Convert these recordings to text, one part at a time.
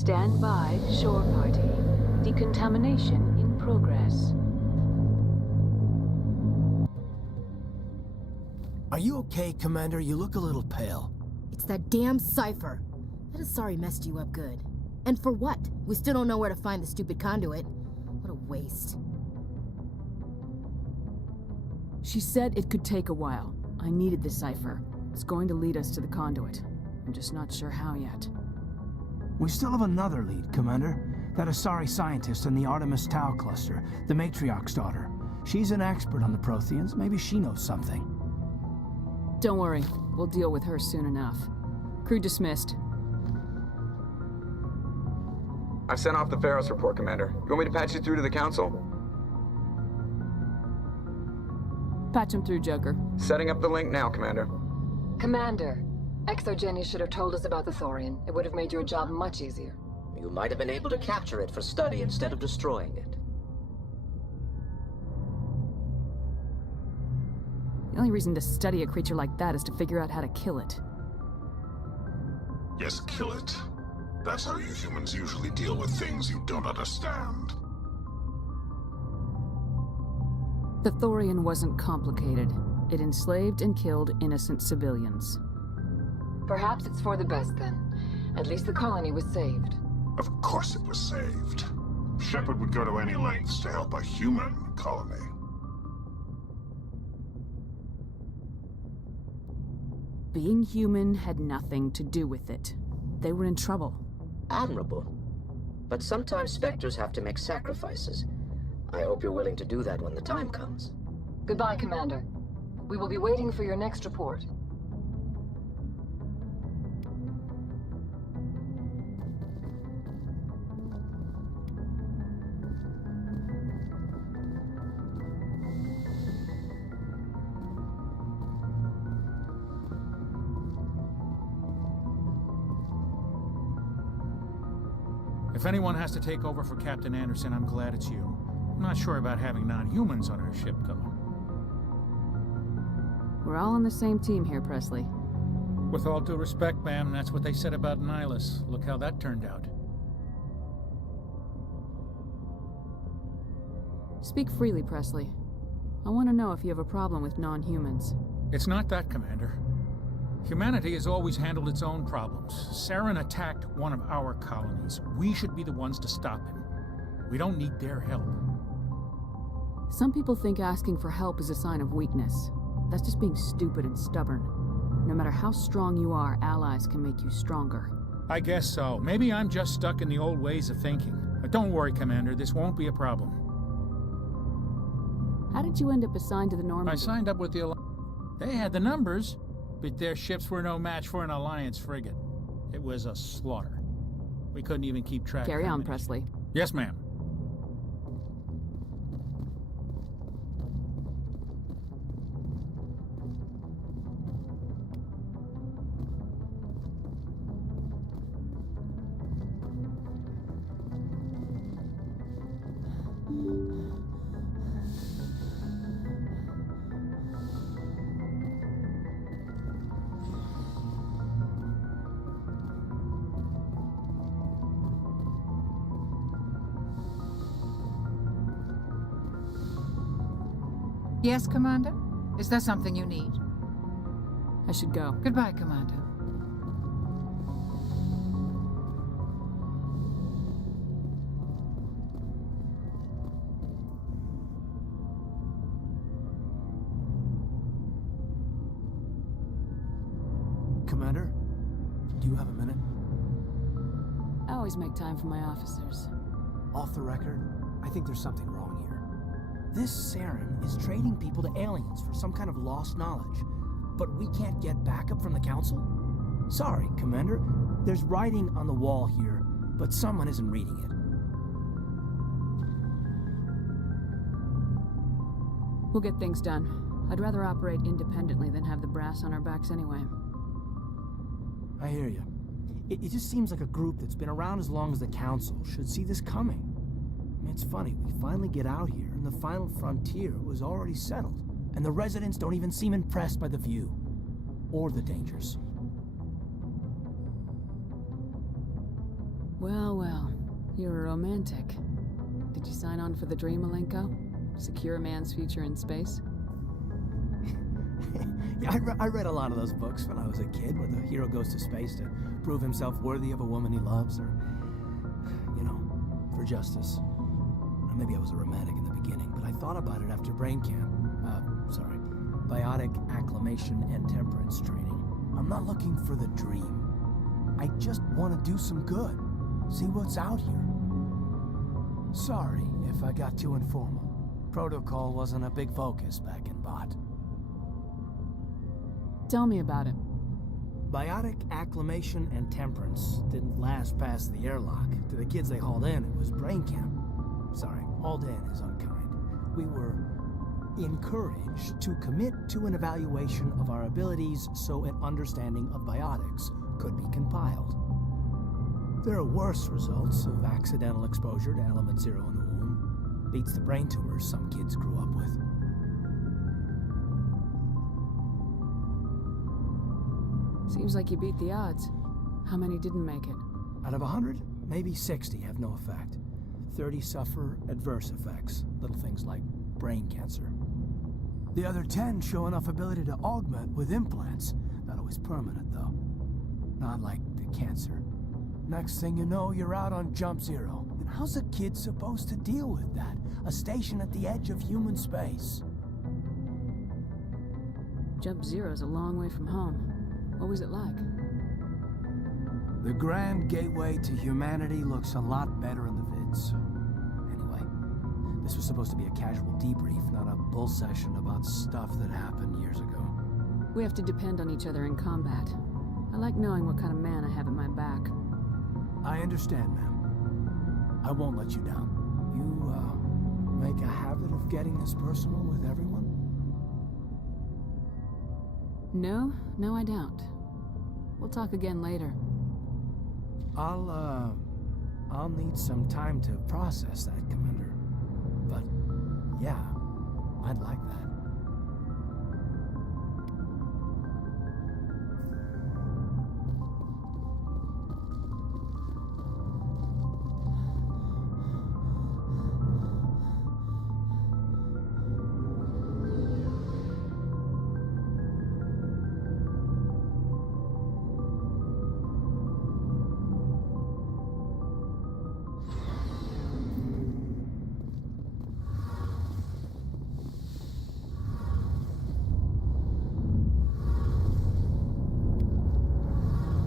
Stand by, shore party. Decontamination in progress. Are you okay, Commander? You look a little pale. It's that damn cipher. That Asari messed you up good. And for what? We still don't know where to find the stupid conduit. What a waste. She said it could take a while. I needed the cipher. It's going to lead us to the conduit. I'm just not sure how yet. We still have another lead, Commander. That Asari scientist in the Artemis Tau cluster, the Matriarch's daughter. She's an expert on the Protheans. Maybe she knows something. Don't worry. We'll deal with her soon enough. Crew dismissed. I've sent off the Pharos report, Commander. You want me to patch you through to the Council? Patch him through, Joker. Setting up the link now, Commander. Commander, Exogeny should have told us about the Thorian. It would have made your job much easier. You might have been able to capture it for study instead of destroying it. The only reason to study a creature like that is to figure out how to kill it. Yes, kill it. That's how you humans usually deal with things you don't understand. The Thorian wasn't complicated. It enslaved and killed innocent civilians. Perhaps it's for the best then. At least the colony was saved. Of course it was saved. Shepard would go to any lengths to help a human colony. Being human had nothing to do with it. They were in trouble. Admirable. But sometimes Spectres have to make sacrifices. I hope you're willing to do that when the time comes. Goodbye, Commander. We will be waiting for your next report. If anyone has to take over for Captain Anderson, I'm glad it's you. I'm not sure about having non-humans on our ship, though. We're all on the same team here, Presley. With all due respect, ma'am, that's what they said about Nihilus. Look how that turned out. Speak freely, Presley. I want to know if you have a problem with non-humans. It's not that, Commander. Humanity has always handled its own problems. Saren attacked one of our colonies. We should be the ones to stop him. We don't need their help. Some people think asking for help is a sign of weakness. That's just being stupid and stubborn. No matter how strong you are, allies can make you stronger. I guess so. Maybe I'm just stuck in the old ways of thinking. But don't worry, Commander. This won't be a problem. How did you end up assigned to the Normandy? I signed up with the Alliance. They had the numbers, but their ships were no match for an Alliance frigate. It was a slaughter. We couldn't even keep track. Carry on, Presley. Yes, ma'am. Yes, Commander? Is there something you need? I should go. Goodbye, Commander. Commander, do you have a minute? I always make time for my officers. Off the record, I think there's something wrong here. This Saren is trading people to aliens for some kind of lost knowledge. But we can't get backup from the Council? Sorry, Commander. There's writing on the wall here, but someone isn't reading it. We'll get things done. I'd rather operate independently than have the brass on our backs anyway. I hear you. It just seems like a group that's been around as long as the Council should see this coming. I mean, it's funny, we finally get out here, and the final frontier was already settled. And the residents don't even seem impressed by the view. Or the dangers. Well, well. You're a romantic. Did you sign on for the dream, Malenko? Secure a man's future in space? Yeah, I read a lot of those books when I was a kid, where the hero goes to space to prove himself worthy of a woman he loves, or, you know, for justice. Or maybe I was a romantic in the beginning, but I thought about it after brain camp. Biotic acclimation and temperance training. I'm not looking for the dream. I just want to do some good. See what's out here. Sorry if I got too informal. Protocol wasn't a big focus back in Bot. Tell me about it. Biotic acclimation and temperance didn't last past the airlock. To the kids they hauled in, it was brain camp. Sorry, hauled in is unkind. We were encouraged to commit to an evaluation of our abilities so an understanding of biotics could be compiled. There are worse results of accidental exposure to element 0 in the womb. Beats the brain tumors some kids grew up with. Seems like you beat the odds. How many didn't make it? Out of 100, maybe 60 have no effect. 30 suffer adverse effects, little things like brain cancer. The other 10 show enough ability to augment with implants. Not always permanent, though. Not like the cancer. Next thing you know, you're out on Jump Zero. And how's a kid supposed to deal with that? A station at the edge of human space. Jump Zero's a long way from home. What was it like? The grand gateway to humanity looks a lot better in the vids. Anyway, this was supposed to be a casual debrief, not a bull session about stuff that happened years ago. We have to depend on each other in combat. I like knowing what kind of man I have at my back. I understand, ma'am. I won't let you down. You, make a habit of getting this personal with everyone? No, I don't. We'll talk again later. I'll need some time to process that, Commander. But, yeah, I'd like that.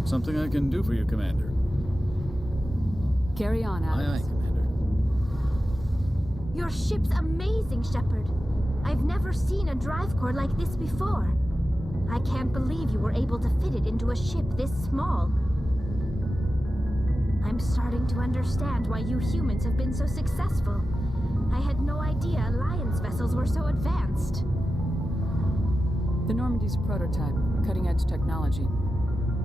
Something I can do for you, Commander. Carry on, Alex. Aye, Commander. Your ship's amazing, Shepard. I've never seen a drive core like this before. I can't believe you were able to fit it into a ship this small. I'm starting to understand why you humans have been so successful. I had no idea Alliance vessels were so advanced. The Normandy's a prototype, cutting-edge technology.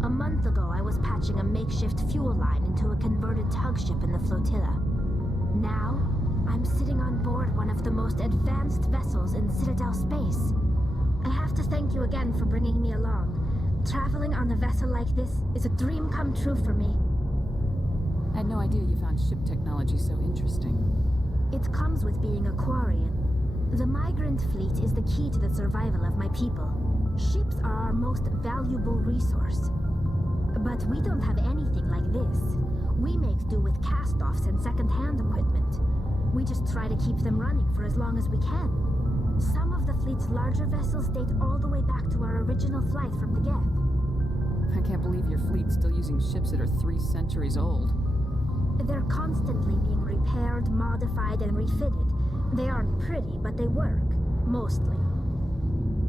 A month ago, I was patching a makeshift fuel line into a converted tug ship in the flotilla. Now, I'm sitting on board one of the most advanced vessels in Citadel space. I have to thank you again for bringing me along. Traveling on a vessel like this is a dream come true for me. I had no idea you found ship technology so interesting. It comes with being a Quarian. The migrant fleet is the key to the survival of my people. Ships are our most valuable resource. But we don't have anything like this. We make do with cast-offs and second-hand equipment. We just try to keep them running for as long as we can. Some of the fleet's larger vessels date all the way back to our original flight from the Geth. I can't believe your fleet's still using ships that are 3 centuries old. They're constantly being repaired, modified, and refitted. They aren't pretty, but they work. Mostly.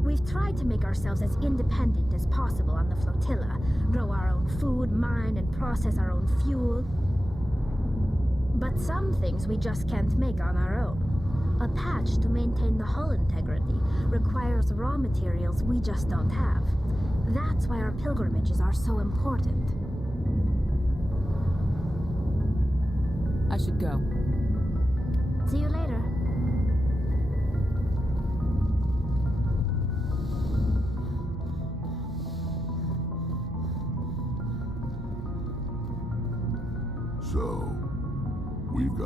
We've tried to make ourselves as independent as possible on the flotilla, grow our own food, mine, and process our own fuel. But some things we just can't make on our own. A patch to maintain the hull integrity requires raw materials we just don't have. That's why our pilgrimages are so important. I should go. See you later. So,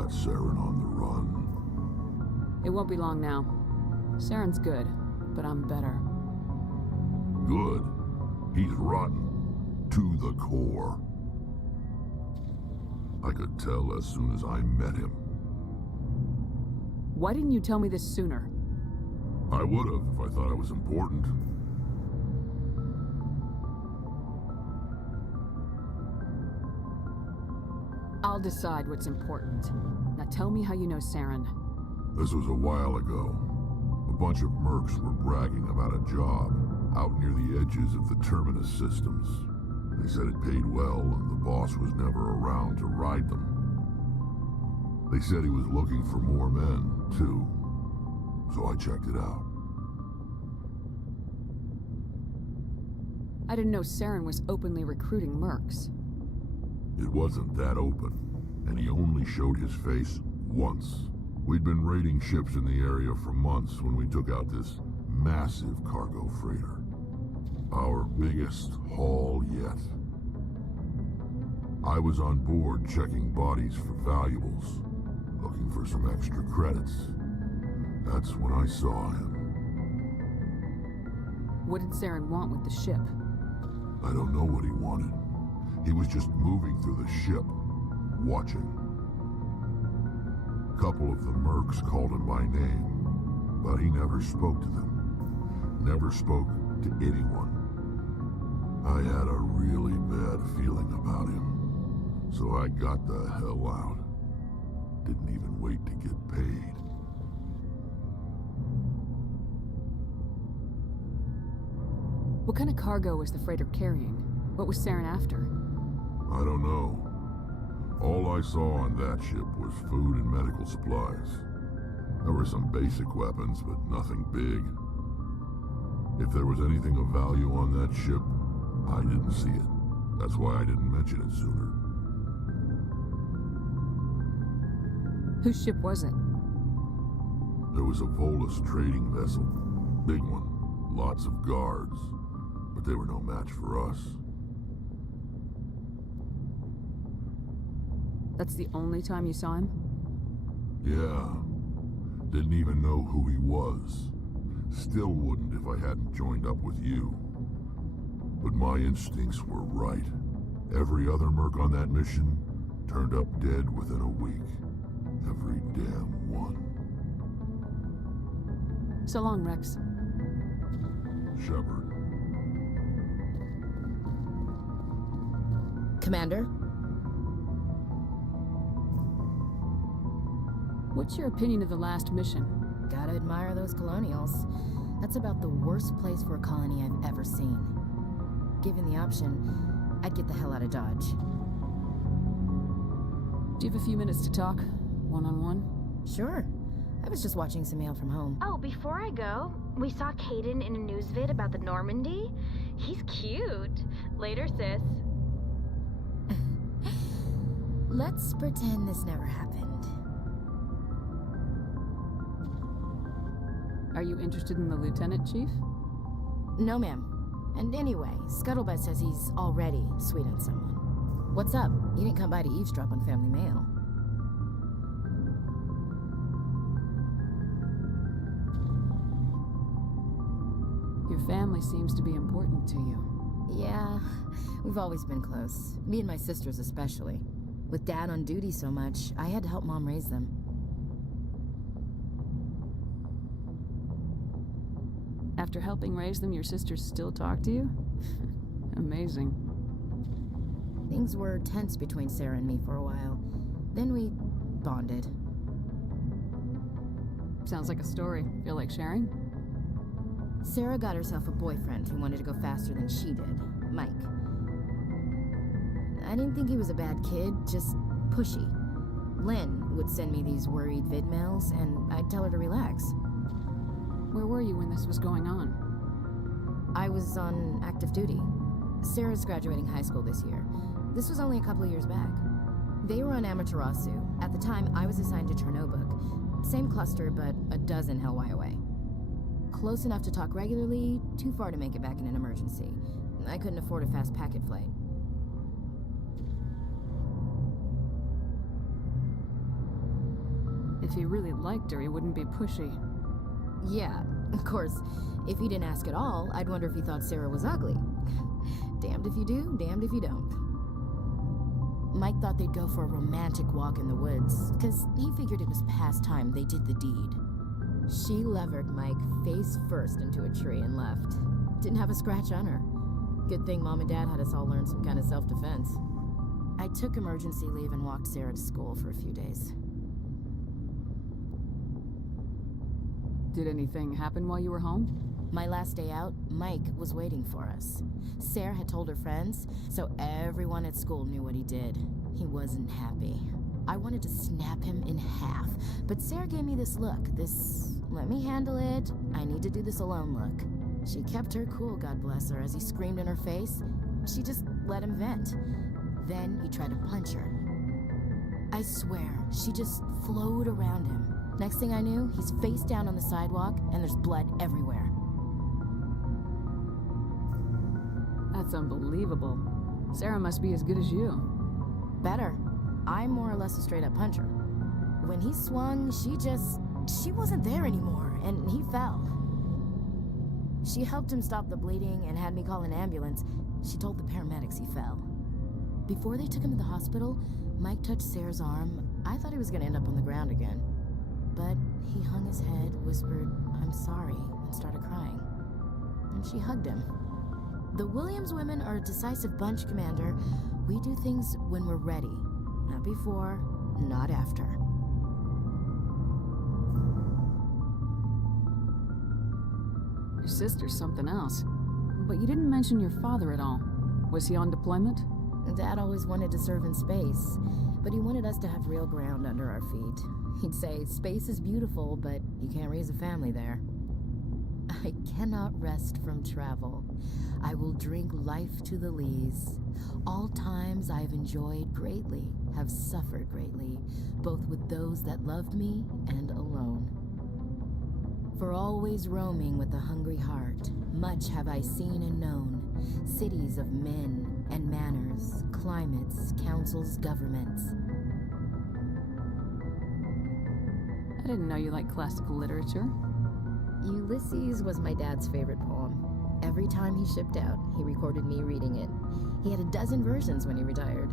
got Saren on the run. It won't be long now. Saren's good, but I'm better. Good? He's rotten. To the core. I could tell as soon as I met him. Why didn't you tell me this sooner? I would have if I thought I was important. I'll decide what's important. Now tell me how you know Saren. This was a while ago. A bunch of mercs were bragging about a job out near the edges of the Terminus systems. They said it paid well and the boss was never around to ride them. They said he was looking for more men, too. So I checked it out. I didn't know Saren was openly recruiting mercs. It wasn't that open, and he only showed his face once. We'd been raiding ships in the area for months when we took out this massive cargo freighter. Our biggest haul yet. I was on board checking bodies for valuables, looking for some extra credits. That's when I saw him. What did Saren want with the ship? I don't know what he wanted. He was just moving through the ship, watching. A couple of the mercs called him by name, but he never spoke to them. Never spoke to anyone. I had a really bad feeling about him, so I got the hell out. Didn't even wait to get paid. What kind of cargo was the freighter carrying? What was Saren after? I don't know. All I saw on that ship was food and medical supplies. There were some basic weapons, but nothing big. If there was anything of value on that ship, I didn't see it. That's why I didn't mention it sooner. Whose ship was it? There was a Volus trading vessel. Big one. Lots of guards. But they were no match for us. That's the only time you saw him? Yeah. Didn't even know who he was. Still wouldn't if I hadn't joined up with you. But my instincts were right. Every other merc on that mission turned up dead within a week. Every damn one. So long, Rex. Shepard. Commander? What's your opinion of the last mission? Gotta admire those colonials. That's about the worst place for a colony I've ever seen. Given the option, I'd get the hell out of Dodge. Do you have a few minutes to talk? One-on-one? Sure. I was just watching some mail from home. Oh, before I go, we saw Caden in a news vid about the Normandy. He's cute. Later, sis. Let's pretend this never happened. Are you interested in the lieutenant, Chief? No, ma'am. And anyway, Scuttlebutt says he's already sweet on someone. What's up? You didn't come by to eavesdrop on family mail. Your family seems to be important to you. Yeah, we've always been close. Me and my sisters especially. With Dad on duty so much, I had to help Mom raise them. After helping raise them, your sisters still talk to you? Amazing. Things were tense between Sarah and me for a while. Then we bonded. Sounds like a story. Feel like sharing? Sarah got herself a boyfriend who wanted to go faster than she did, Mike. I didn't think he was a bad kid, just pushy. Lynn would send me these worried vid mails, and I'd tell her to relax. Where were you when this was going on? I was on active duty. Sarah's graduating high school this year. This was only a couple of years back. They were on Amaterasu. At the time, I was assigned to Chernobog. Same cluster, but a dozen Hellwire away. Close enough to talk regularly, too far to make it back in an emergency. I couldn't afford a fast packet flight. If he really liked her, he wouldn't be pushy. Yeah, of course, if he didn't ask at all, I'd wonder if he thought Sarah was ugly. Damned if you do, damned if you don't. Mike thought they'd go for a romantic walk in the woods, because he figured it was past time they did the deed. She levered Mike face first into a tree and left. Didn't have a scratch on her. Good thing Mom and Dad had us all learn some kind of self-defense. I took emergency leave and walked Sarah to school for a few days. Did anything happen while you were home? My last day out, Mike was waiting for us. Sarah had told her friends, so everyone at school knew what he did. He wasn't happy. I wanted to snap him in half, but Sarah gave me this look, this let me handle it, I need to do this alone look. She kept her cool, God bless her, as he screamed in her face. She just let him vent. Then he tried to punch her. I swear, she just flowed around him. Next thing I knew, he's face down on the sidewalk, and there's blood everywhere. That's unbelievable. Sarah must be as good as you. Better. I'm more or less a straight-up puncher. When he swung, she wasn't there anymore, and he fell. She helped him stop the bleeding and had me call an ambulance. She told the paramedics he fell. Before they took him to the hospital, Mike touched Sarah's arm. I thought he was gonna end up on the ground again. But he hung his head, whispered, "I'm sorry," and started crying. And she hugged him. The Williams women are a decisive bunch, Commander. We do things when we're ready. Not before, not after. Your sister's something else. But you didn't mention your father at all. Was he on deployment? Dad always wanted to serve in space, but he wanted us to have real ground under our feet. He'd say, space is beautiful, but you can't raise a family there. I cannot rest from travel. I will drink life to the lees. All times I've enjoyed greatly, have suffered greatly, both with those that loved me and alone. For always roaming with a hungry heart, much have I seen and known, cities of men and manners, climates, councils, governments. I didn't know you liked classical literature. Ulysses was my dad's favorite poem. Every time he shipped out, he recorded me reading it. He had a dozen versions when he retired.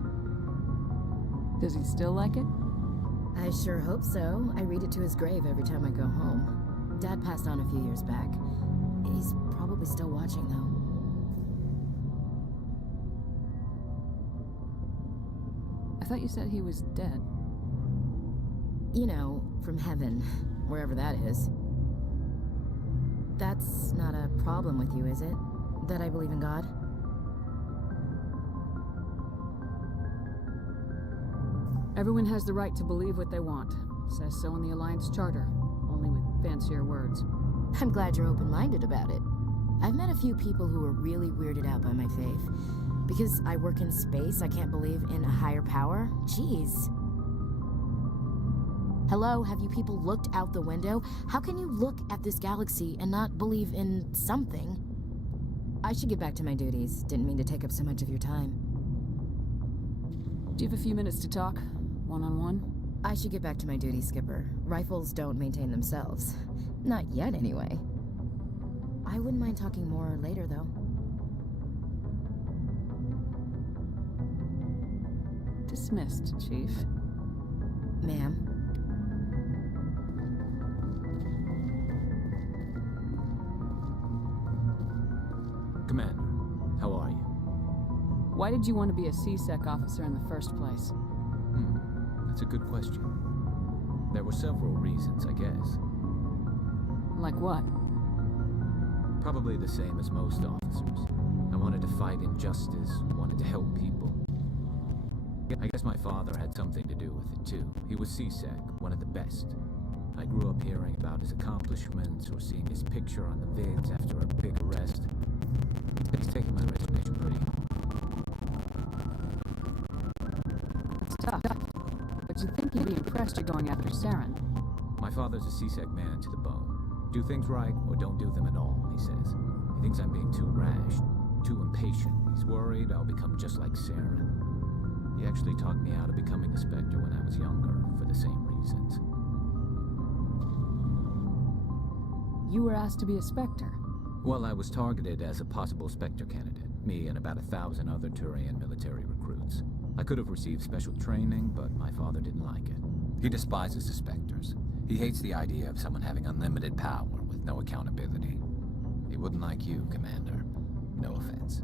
Does he still like it? I sure hope so. I read it to his grave every time I go home. Dad passed on a few years back. He's probably still watching, though. I thought you said he was dead. You know, from heaven, wherever that is. That's not a problem with you, is it? That I believe in God? Everyone has the right to believe what they want. Says so in the Alliance Charter, only with fancier words. I'm glad you're open-minded about it. I've met a few people who are really weirded out by my faith. Because I work in space, I can't believe in a higher power? Jeez. Hello, have you people looked out the window? How can you look at this galaxy and not believe in something? I should get back to my duties. Didn't mean to take up so much of your time. Do you have a few minutes to talk? One-on-one? I should get back to my duties, Skipper. Rifles don't maintain themselves. Not yet, anyway. I wouldn't mind talking more later, though. Dismissed, Chief. Ma'am. Commander, how are you? Why did you want to be a CSEC officer in the first place? That's a good question. There were several reasons, I guess. Like what? Probably the same as most officers. I wanted to fight injustice, wanted to help people. I guess my father had something to do with it too. He was CSEC, one of the best. I grew up hearing about his accomplishments or seeing his picture on the vids after a big arrest. He's taking my resignation pretty hard. It's tough. But you'd think he'd be impressed you're going after Saren. My father's a CSEC man to the bone. Do things right or don't do them at all, he says. He thinks I'm being too rash, too impatient. He's worried I'll become just like Saren. He actually talked me out of becoming a Spectre when I was younger, for the same reasons. you were asked to be a Spectre. Well, I was targeted as a possible Spectre candidate. Me and about 1,000 other Turian military recruits. I could have received special training, but my father didn't like it. He despises the Spectres. He hates the idea of someone having unlimited power with no accountability. He wouldn't like you, Commander. No offense.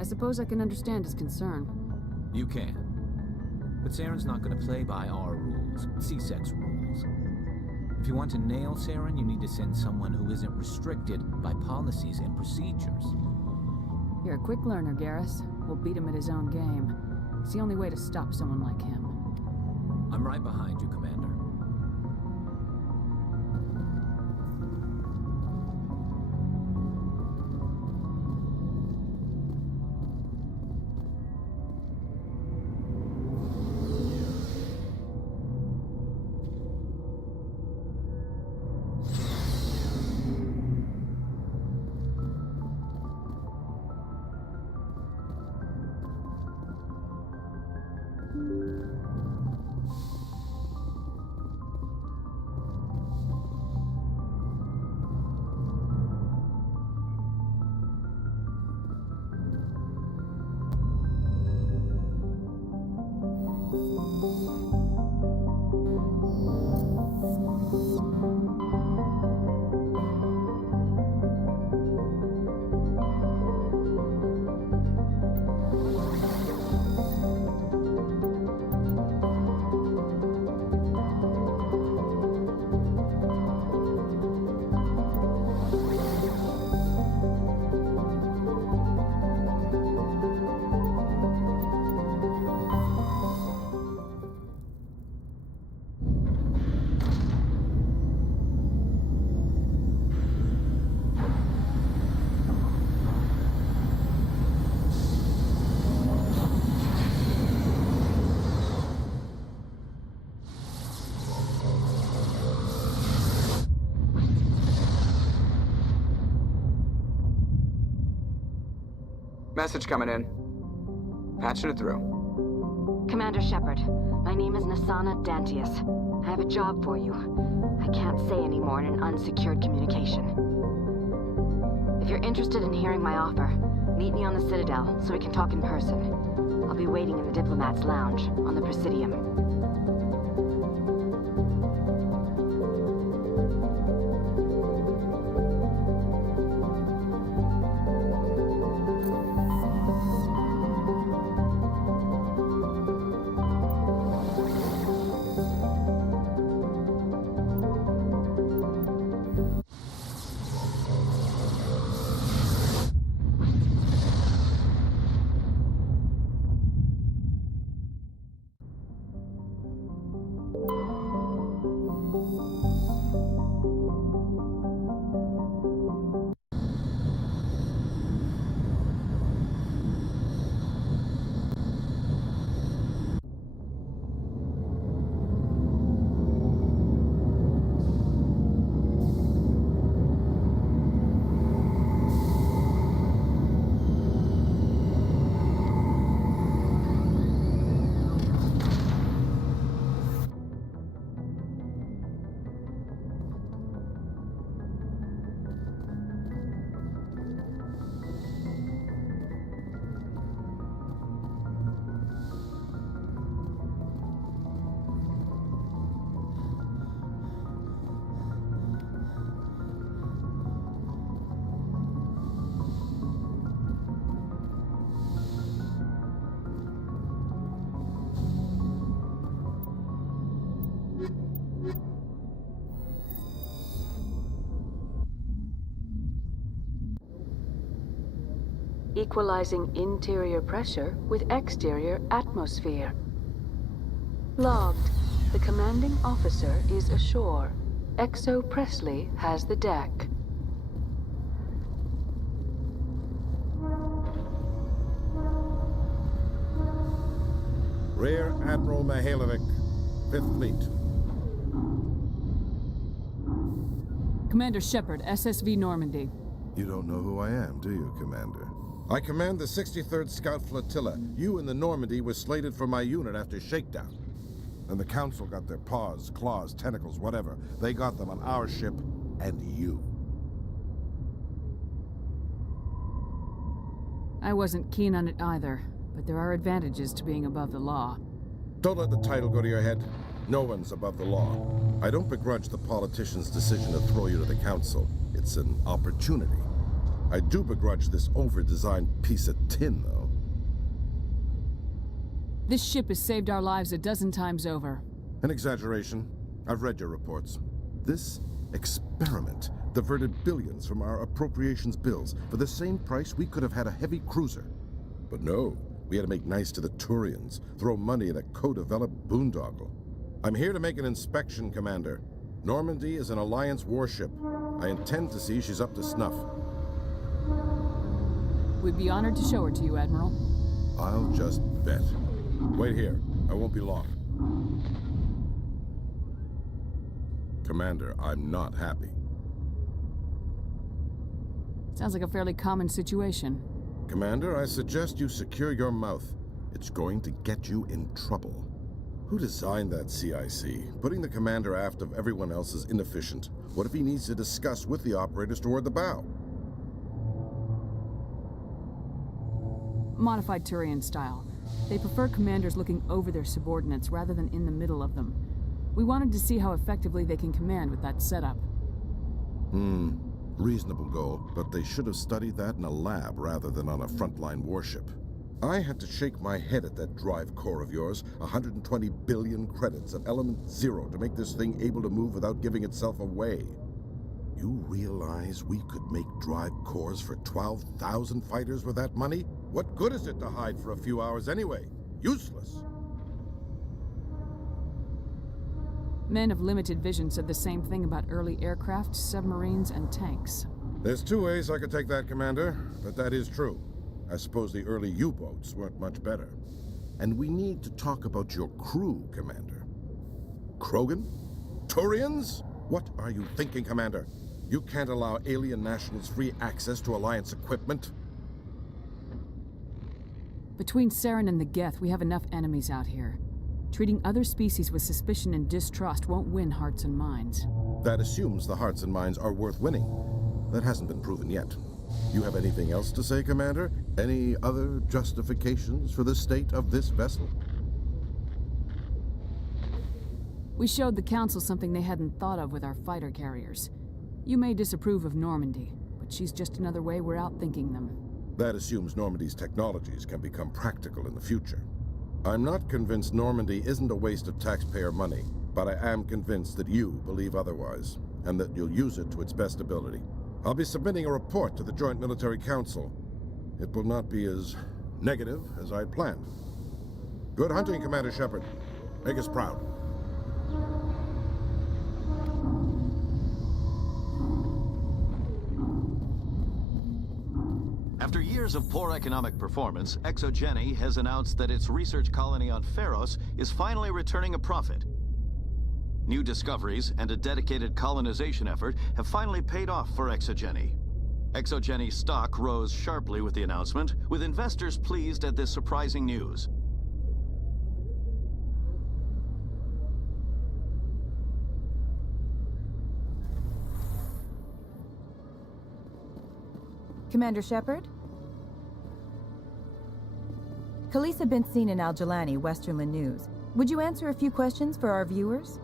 I suppose I can understand his concern. You can. But Saren's not going to play by our rules, C-Sec's rules. If you want to nail Saren, you need to send someone who isn't restricted by policies and procedures. You're a quick learner, Garrus. We'll beat him at his own game. It's the only way to stop someone like him. I'm right behind you, Commander. Message coming in. Patching it through. Commander Shepard, my name is Nasana Dantius. I have a job for you. I can't say any more in an unsecured communication. If you're interested in hearing my offer, meet me on the Citadel so we can talk in person. I'll be waiting in the Diplomat's Lounge on the Presidium. Equalizing interior pressure with exterior atmosphere. Logged. The commanding officer is ashore. Exo Presley has the deck. Rear Admiral Mihailovic, 5th Fleet. Commander Shepard, SSV Normandy. You don't know who I am, do you, Commander? I command the 63rd Scout Flotilla. You and the Normandy were slated for my unit after shakedown. And the Council got their paws, claws, tentacles, whatever. They got them on our ship and you. I wasn't keen on it either, but there are advantages to being above the law. Don't let the title go to your head. No one's above the law. I don't begrudge the politician's decision to throw you to the Council. It's an opportunity. I do begrudge this over-designed piece of tin, though. This ship has saved our lives a dozen times over. An exaggeration. I've read your reports. This experiment diverted billions from our appropriations bills. For the same price, we could have had a heavy cruiser. But no, we had to make nice to the Turians, throw money at a co-developed boondoggle. I'm here to make an inspection, Commander. Normandy is an Alliance warship. I intend to see she's up to snuff. We'd be honored to show her to you, Admiral. I'll just bet. Wait here. I won't be long. Commander, I'm not happy. Sounds like a fairly common situation. Commander, I suggest you secure your mouth. It's going to get you in trouble. Who designed that CIC? Putting the commander aft of everyone else is inefficient. What if he needs to discuss with the operators toward the bow? Modified Turian style. They prefer commanders looking over their subordinates rather than in the middle of them. We wanted to see how effectively they can command with that setup. Reasonable goal, but they should have studied that in a lab rather than on a frontline warship. I had to shake my head at that drive core of yours. 120 billion credits at element 0 to make this thing able to move without giving itself away. You realize we could make drive cores for 12,000 fighters with that money? What good is it to hide for a few hours anyway? Useless. Men of limited vision said the same thing about early aircraft, submarines, and tanks. There's two ways I could take that, Commander, but that is true. I suppose the early U-boats weren't much better. And we need to talk about your crew, Commander. Krogan? Turians? What are you thinking, Commander? You can't allow alien nationals free access to Alliance equipment. Between Saren and the Geth, we have enough enemies out here. Treating other species with suspicion and distrust won't win hearts and minds. That assumes the hearts and minds are worth winning. That hasn't been proven yet. You have anything else to say, Commander? Any other justifications for the state of this vessel? We showed the Council something they hadn't thought of with our fighter carriers. You may disapprove of Normandy, but she's just another way we're outthinking them. That assumes Normandy's technologies can become practical in the future. I'm not convinced Normandy isn't a waste of taxpayer money, but I am convinced that you believe otherwise, and that you'll use it to its best ability. I'll be submitting a report to the Joint Military Council. It will not be as negative as I'd planned. Good hunting, Commander Shepard. Make us proud. After years of poor economic performance, ExoGeni has announced that its research colony on Pharos is finally returning a profit. New discoveries and a dedicated colonization effort have finally paid off for ExoGeni. ExoGeni stock rose sharply with the announcement, with investors pleased at this surprising news. Commander Shepard? Khaleesa been seen in Al-Jalani, Westerland News. Would you answer a few questions for our viewers?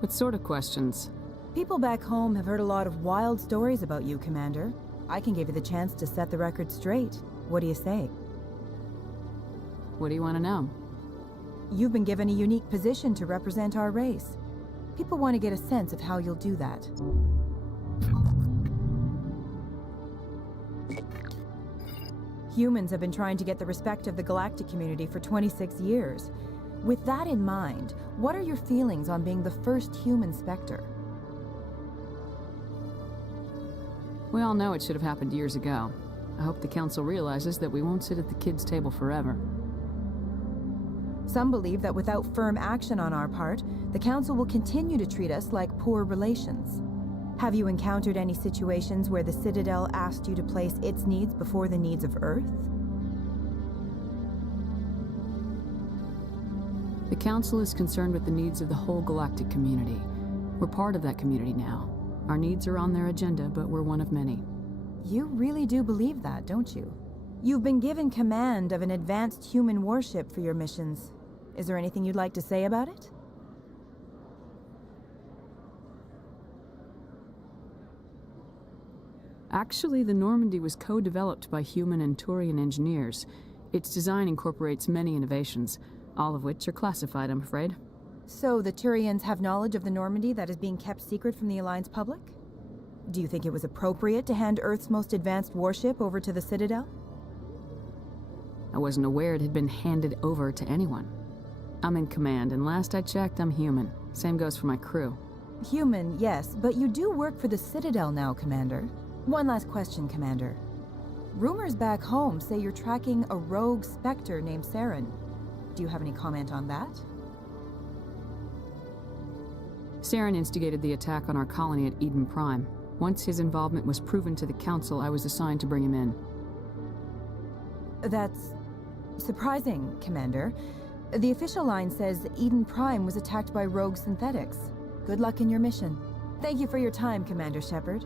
What sort of questions? People back home have heard a lot of wild stories about you, Commander. I can give you the chance to set the record straight. What do you say? What do you want to know? You've been given a unique position to represent our race. People want to get a sense of how you'll do that. Humans have been trying to get the respect of the galactic community for 26 years. With that in mind, what are your feelings on being the first human Spectre? We all know it should have happened years ago. I hope the Council realizes that we won't sit at the kids' table forever. Some believe that without firm action on our part, the Council will continue to treat us like poor relations. Have you encountered any situations where the Citadel asked you to place its needs before the needs of Earth? The Council is concerned with the needs of the whole galactic community. We're part of that community now. Our needs are on their agenda, but we're one of many. You really do believe that, don't you? You've been given command of an advanced human warship for your missions. Is there anything you'd like to say about it? Actually, the Normandy was co-developed by human and Turian engineers. Its design incorporates many innovations, all of which are classified, I'm afraid. So the Turians have knowledge of the Normandy that is being kept secret from the Alliance public? Do you think it was appropriate to hand Earth's most advanced warship over to the Citadel? I wasn't aware it had been handed over to anyone. I'm in command, and last I checked, I'm human. Same goes for my crew. Human, yes, but you do work for the Citadel now, Commander. One last question, Commander. Rumors back home say you're tracking a rogue Spectre named Saren. Do you have any comment on that? Saren instigated the attack on our colony at Eden Prime. Once his involvement was proven to the Council, I was assigned to bring him in. That's surprising, Commander. The official line says Eden Prime was attacked by rogue synthetics. Good luck in your mission. Thank you for your time, Commander Shepard.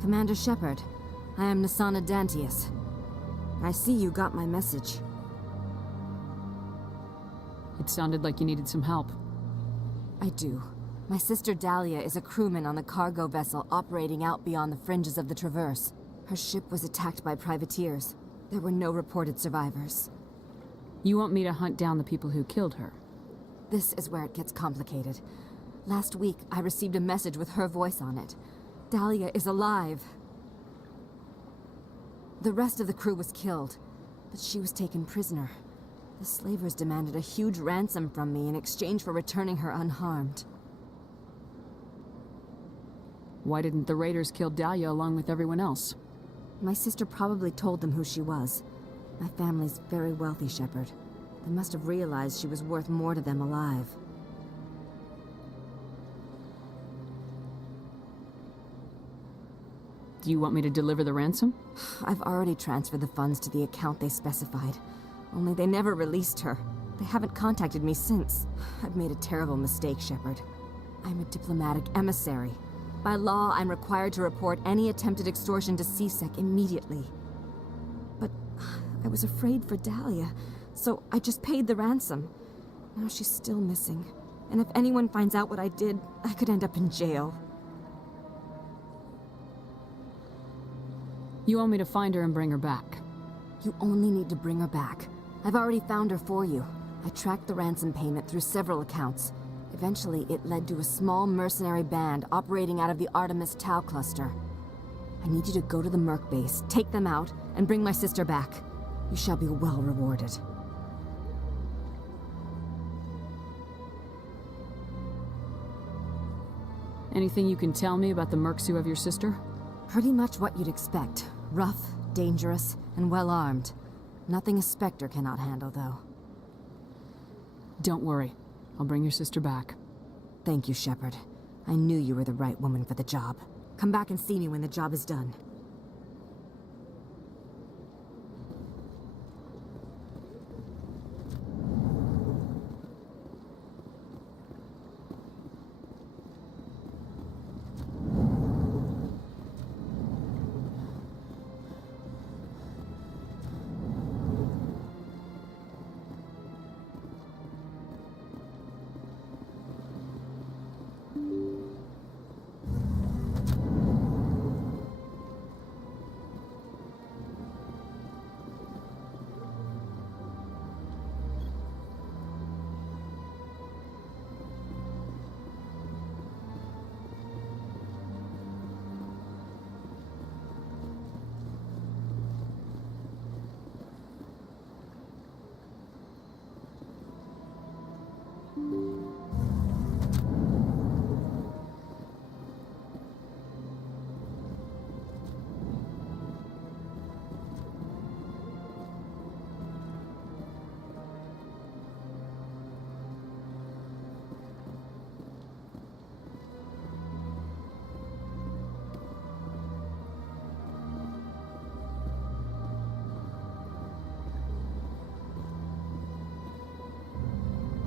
Commander Shepard, I am Nasana Dantius. I see you got my message. It sounded like you needed some help. I do. My sister Dahlia is a crewman on the cargo vessel operating out beyond the fringes of the Traverse. Her ship was attacked by privateers. There were no reported survivors. You want me to hunt down the people who killed her? This is where it gets complicated. Last week, I received a message with her voice on it. Dahlia is alive. The rest of the crew was killed, but she was taken prisoner. The slavers demanded a huge ransom from me in exchange for returning her unharmed. Why didn't the raiders kill Dahlia along with everyone else? My sister probably told them who she was. My family's very wealthy, Shepard. They must have realized she was worth more to them alive. Do you want me to deliver the ransom? I've already transferred the funds to the account they specified. Only they never released her. They haven't contacted me since. I've made a terrible mistake, Shepard. I'm a diplomatic emissary. By law, I'm required to report any attempted extortion to CSEC immediately. But I was afraid for Dahlia, so I just paid the ransom. Now she's still missing. And if anyone finds out what I did, I could end up in jail. You want me to find her and bring her back? You only need to bring her back. I've already found her for you. I tracked the ransom payment through several accounts. Eventually, it led to a small mercenary band operating out of the Artemis Tau cluster. I need you to go to the Merc base, take them out, and bring my sister back. You shall be well rewarded. Anything you can tell me about the mercs who have your sister? Pretty much what you'd expect. Rough, dangerous, and well-armed. Nothing a Spectre cannot handle, though. Don't worry. I'll bring your sister back. Thank you, Shepard. I knew you were the right woman for the job. Come back and see me when the job is done.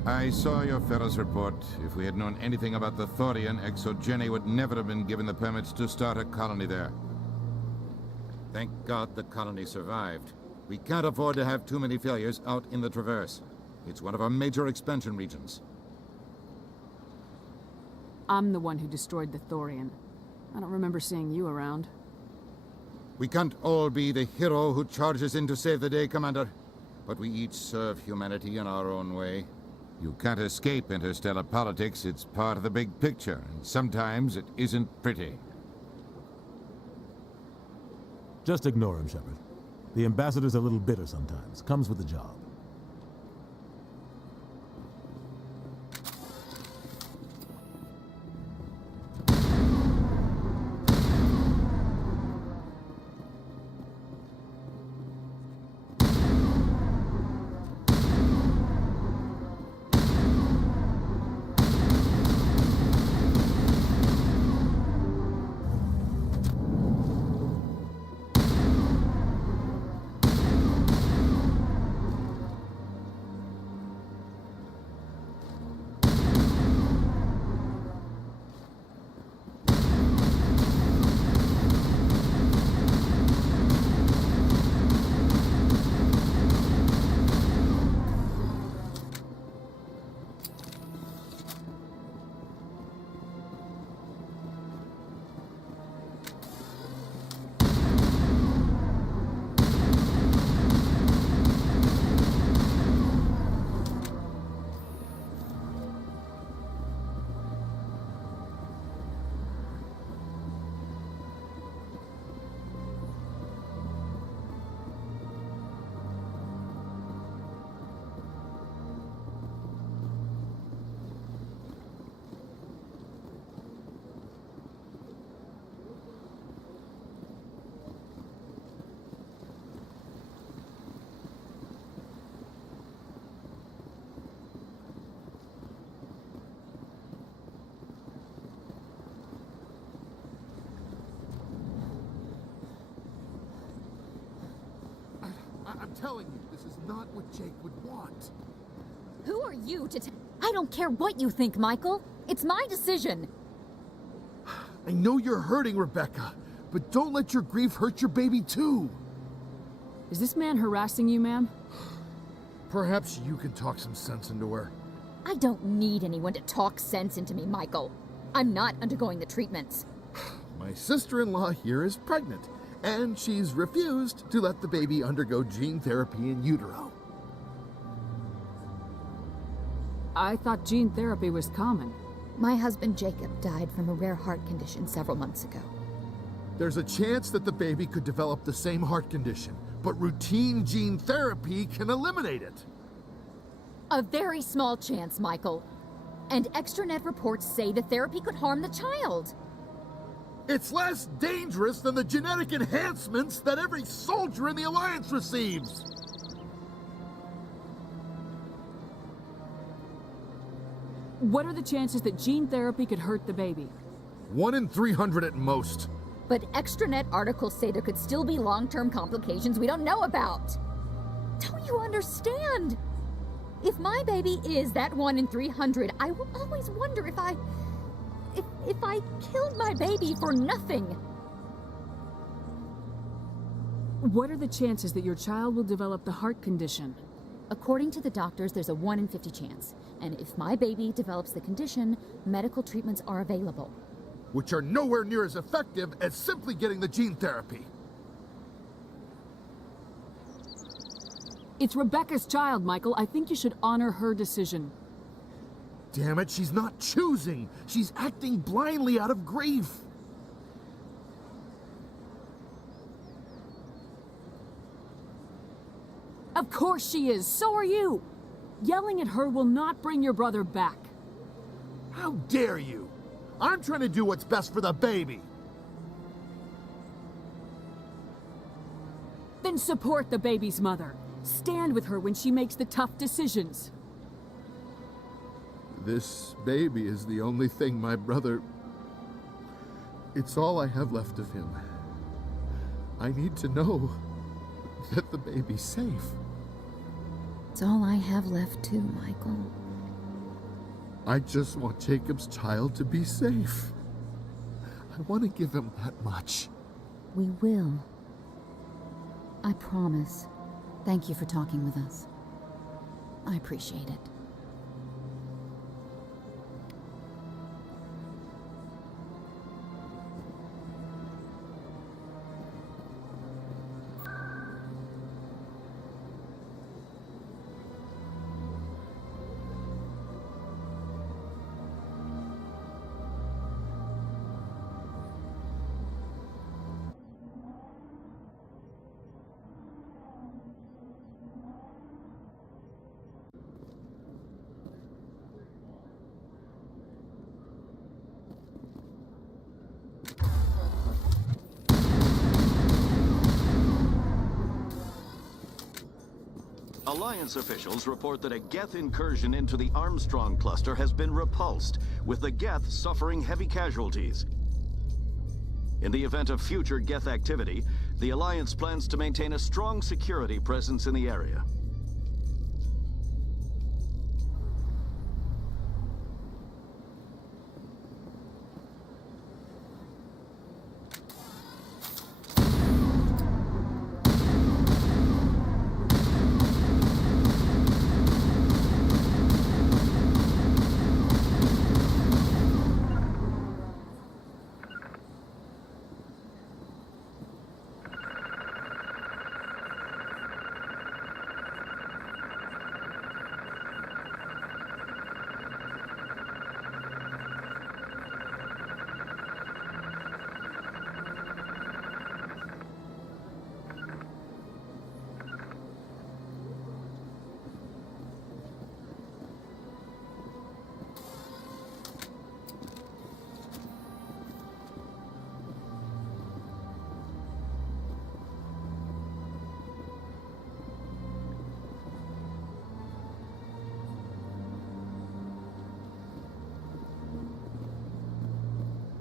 I saw your Ferris report. If we had known anything about the Thorian, Exogeny would never have been given the permits to start a colony there. Thank God the colony survived. We can't afford to have too many failures out in the Traverse. It's one of our major expansion regions. I'm the one who destroyed the Thorian. I don't remember seeing you around. We can't all be the hero who charges in to save the day, Commander. But we each serve humanity in our own way. You can't escape interstellar politics. It's part of the big picture, and sometimes it isn't pretty. Just ignore him, Shepard. The ambassador's a little bitter sometimes. Comes with the job. I'm telling you, this is not what Jake would want. Who are you to I don't care what you think, Michael. It's my decision. I know you're hurting, Rebecca, but don't let your grief hurt your baby too. Is this man harassing you, ma'am? Perhaps you can talk some sense into her. I don't need anyone to talk sense into me, Michael. I'm not undergoing the treatments. My sister-in-law here is pregnant, and she's refused to let the baby undergo gene therapy in utero. I thought gene therapy was common. My husband Jacob died from a rare heart condition several months ago. There's a chance that the baby could develop the same heart condition, but routine gene therapy can eliminate it. A very small chance, Michael. And extranet reports say the therapy could harm the child. It's less dangerous than the genetic enhancements that every soldier in the Alliance receives. What are the chances that gene therapy could hurt the baby? 1 in 300 at most. But extranet articles say there could still be long-term complications we don't know about. Don't you understand? If my baby is that 1 in 300, I will always wonder if I killed my baby for nothing. What are the chances that your child will develop the heart condition? According to the doctors, there's a 1 in 50 chance. And if my baby develops the condition, medical treatments are available. Which are nowhere near as effective as simply getting the gene therapy. It's Rebecca's child, Michael. I think you should honor her decision. Damn it, she's not choosing. She's acting blindly out of grief. Of course she is. So are you. Yelling at her will not bring your brother back. How dare you? I'm trying to do what's best for the baby. Then support the baby's mother. Stand with her when she makes the tough decisions. This baby is the only thing my brother... It's all I have left of him. I need to know that the baby's safe. It's all I have left too, Michael. I just want Jacob's child to be safe. I want to give him that much. We will. I promise. Thank you for talking with us. I appreciate it. Alliance officials report that a Geth incursion into the Armstrong cluster has been repulsed, with the Geth suffering heavy casualties. In the event of future Geth activity, the Alliance plans to maintain a strong security presence in the area.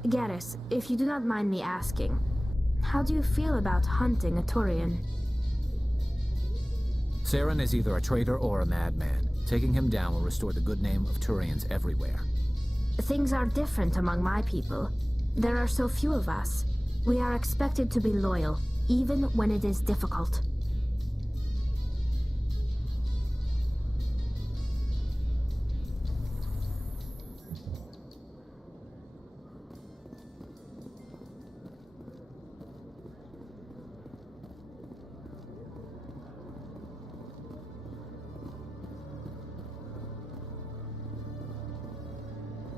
Garrus, if you do not mind me asking, how do you feel about hunting a Turian? Saren is either a traitor or a madman. Taking him down will restore the good name of Turians everywhere. Things are different among my people. There are so few of us. We are expected to be loyal, even when it is difficult.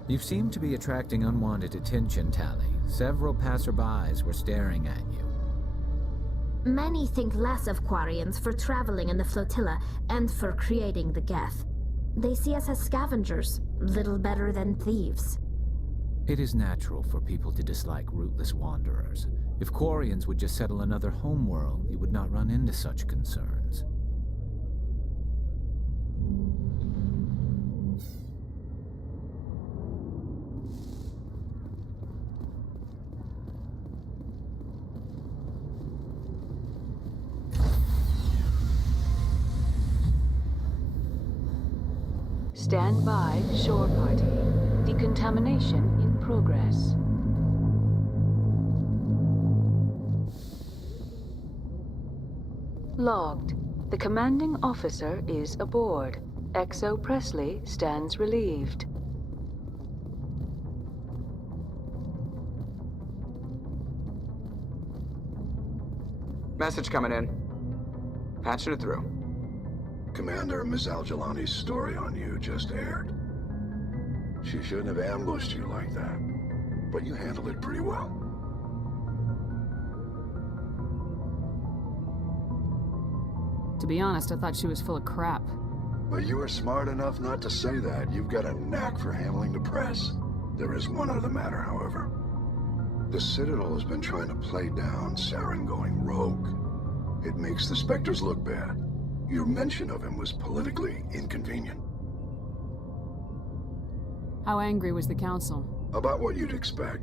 You seem to be attracting unwanted attention, Tally. Several passerbys were staring at you. Many think less of Quarians for traveling in the flotilla and for creating the Geth. They see us as scavengers, little better than thieves. It is natural for people to dislike rootless wanderers. If Quarians would just settle another homeworld, you would not run into such concerns. Stand by, shore party. Decontamination in progress. Logged. The commanding officer is aboard. XO Presley stands relieved. Message coming in. Patching it through. Commander, Miss Al-Jalani's story on you just aired. She shouldn't have ambushed you like that, but you handled it pretty well. To be honest, I thought she was full of crap. But you were smart enough not to say that. You've got a knack for handling the press. There is one other matter, however. The Citadel has been trying to play down Saren going rogue. It makes the Spectres look bad. Your mention of him was politically inconvenient. How angry was the Council? About what you'd expect.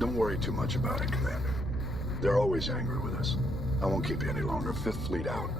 Don't worry too much about it, Commander. They're always angry with us. I won't keep you any longer. Fifth Fleet out.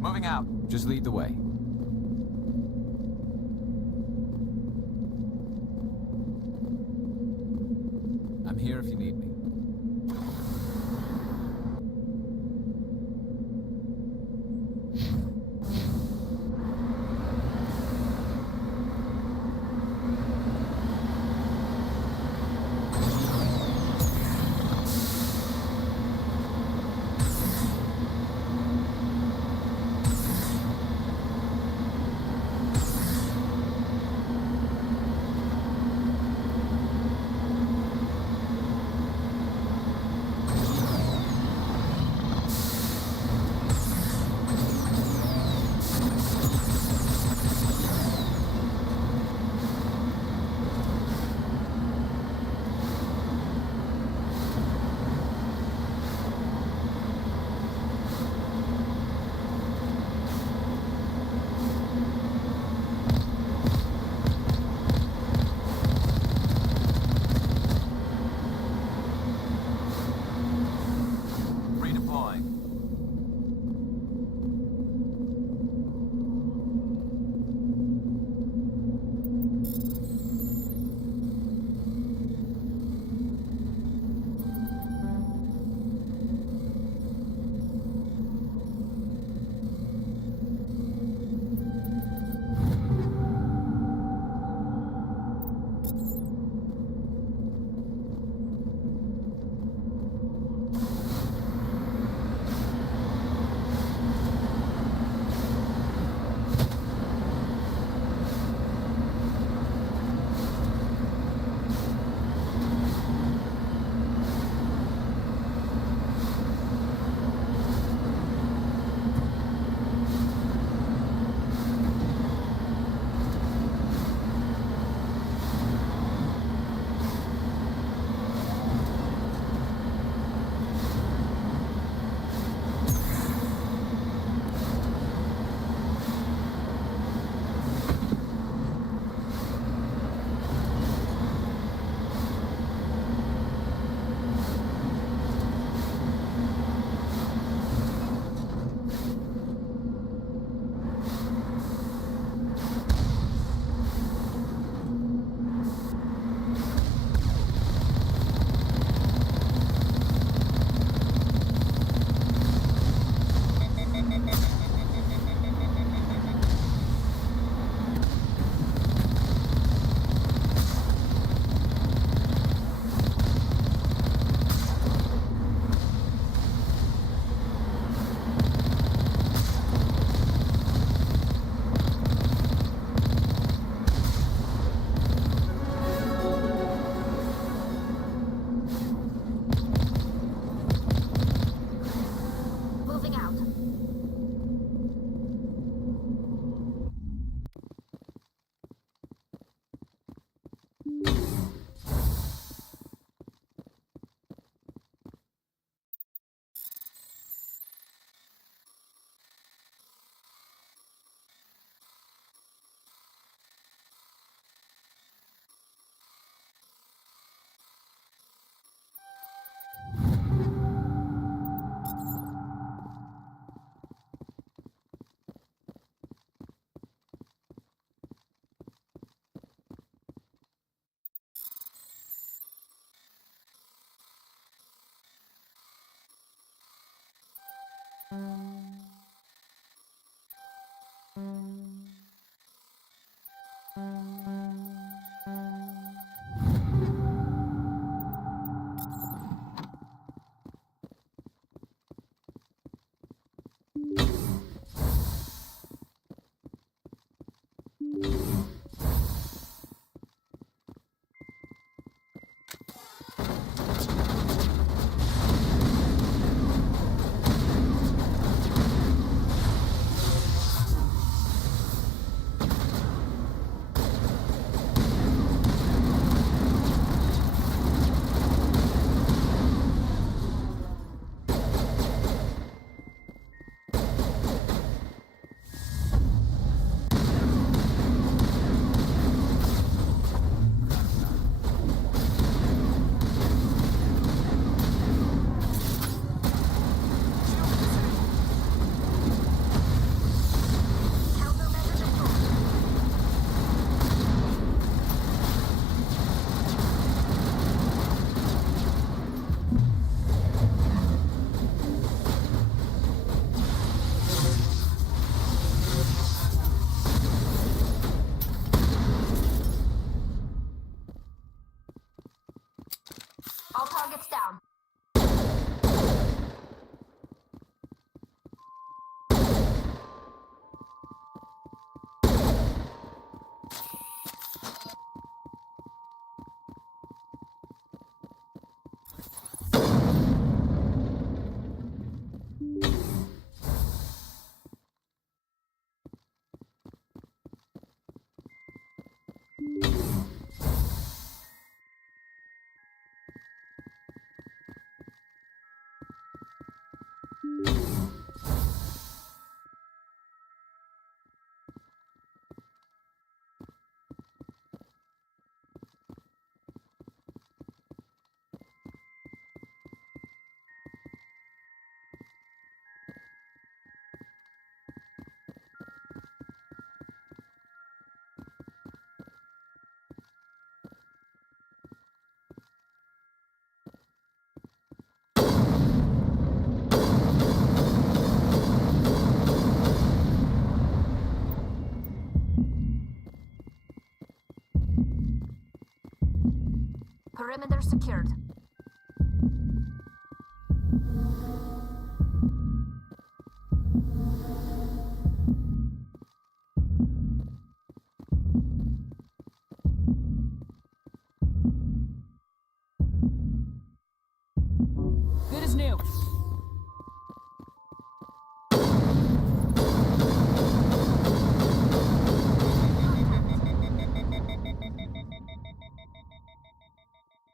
Moving out. Just lead the way. I'm here if you need me. perimeter secured. Good as new.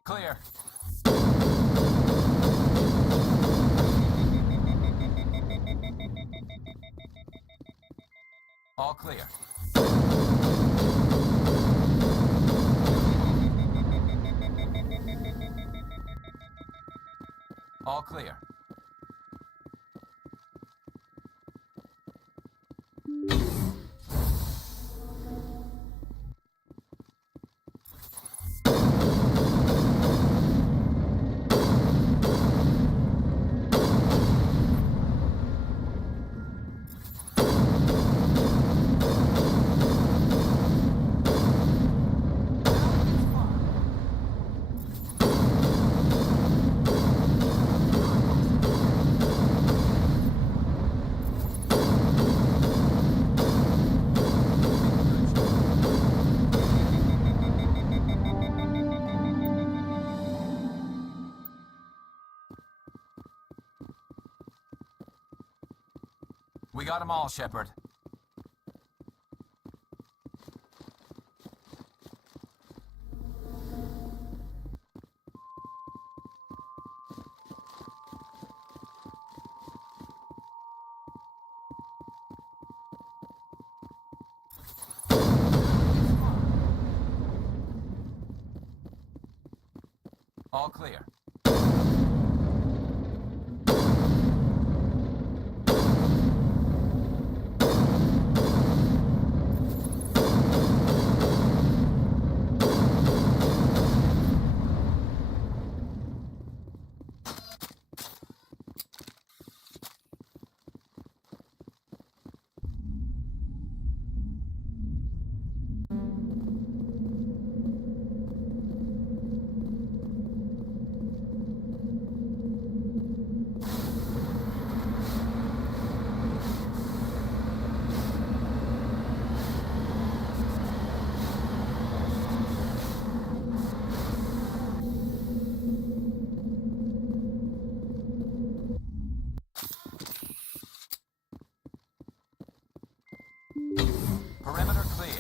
Clear. All clear. All clear. We got them all, Shepard. All clear. Perimeter clear.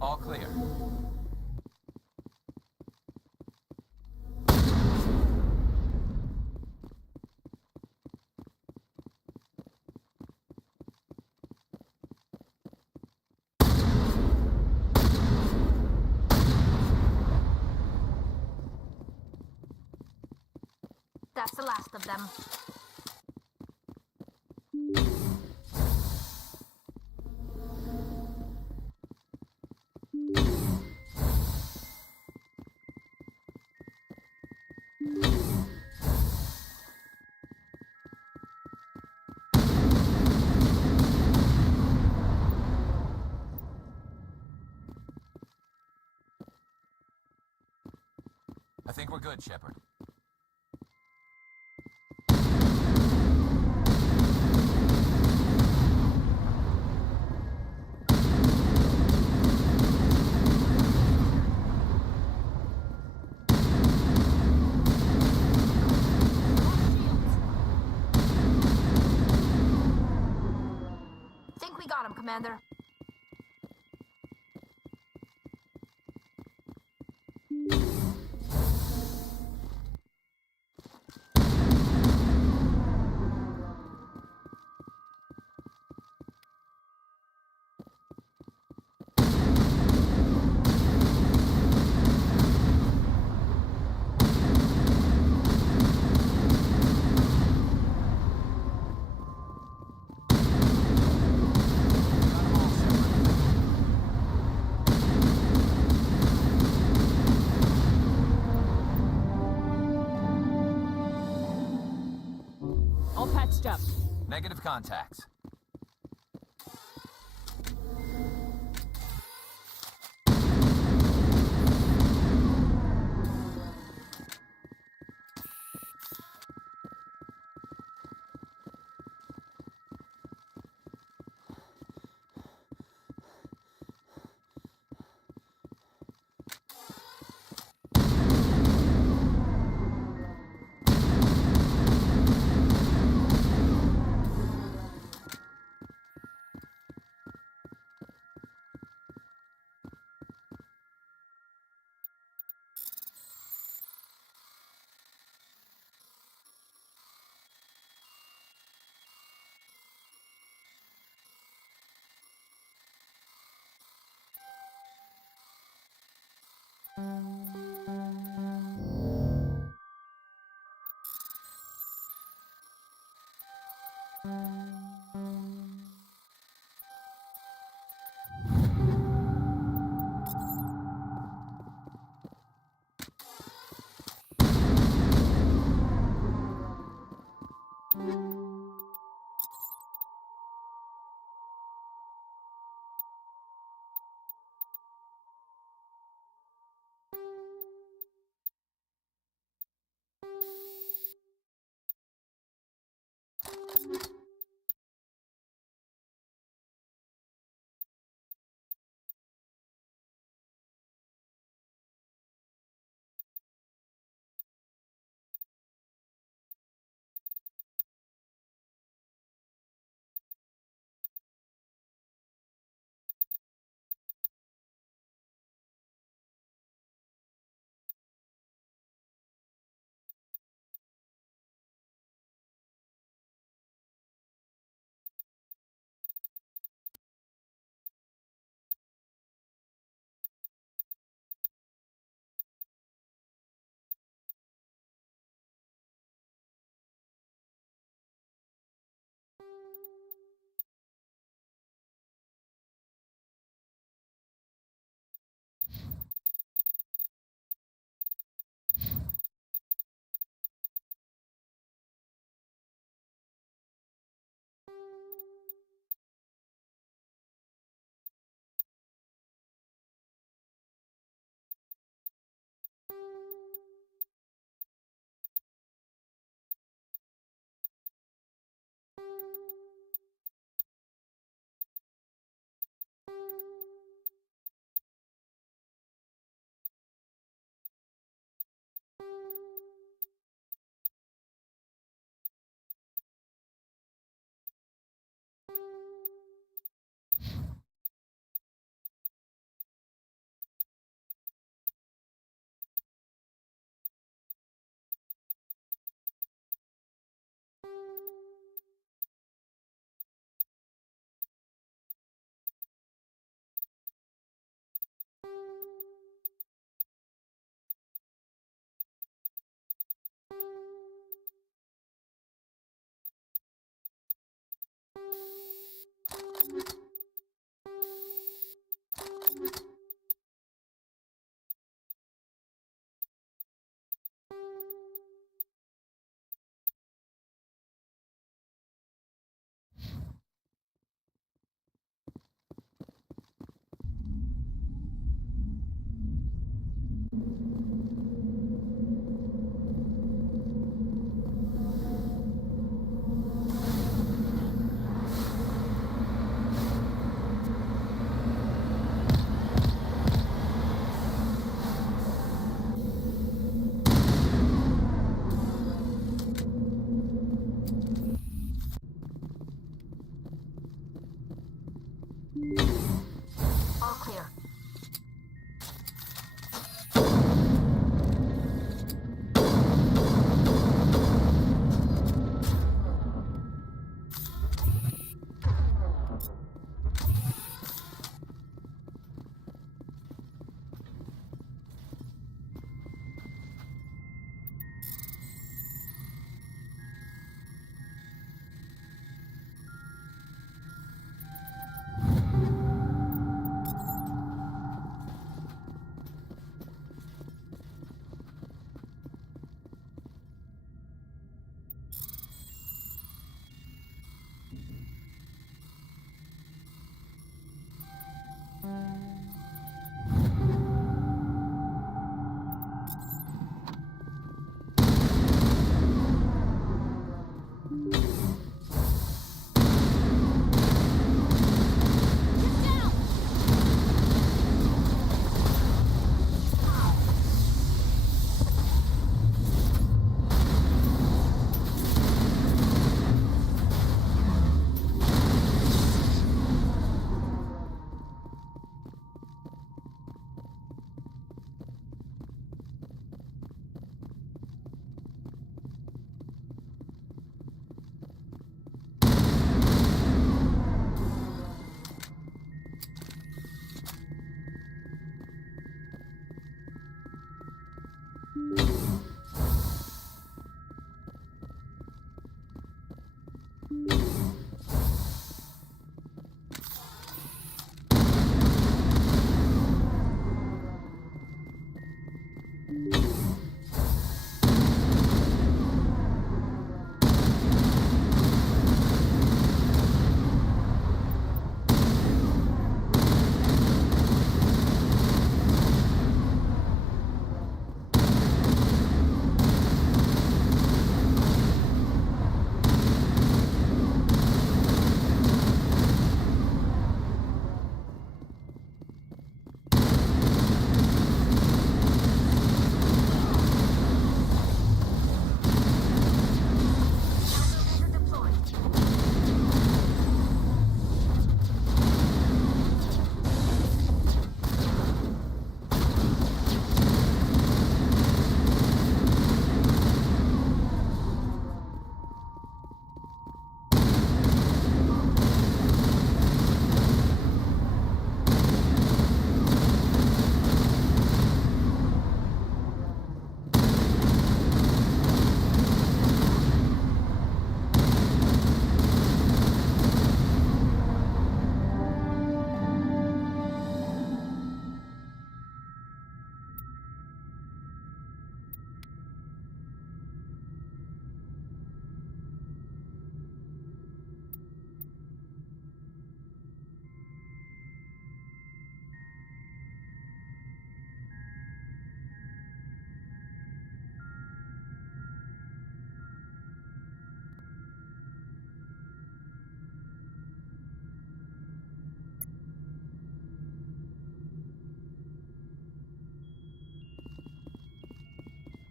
All clear. that's the last of them. I think we're good, Shepard. Think we got him, Commander. All patched up. Negative contacts.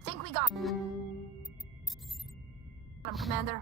Think we got him, Commander.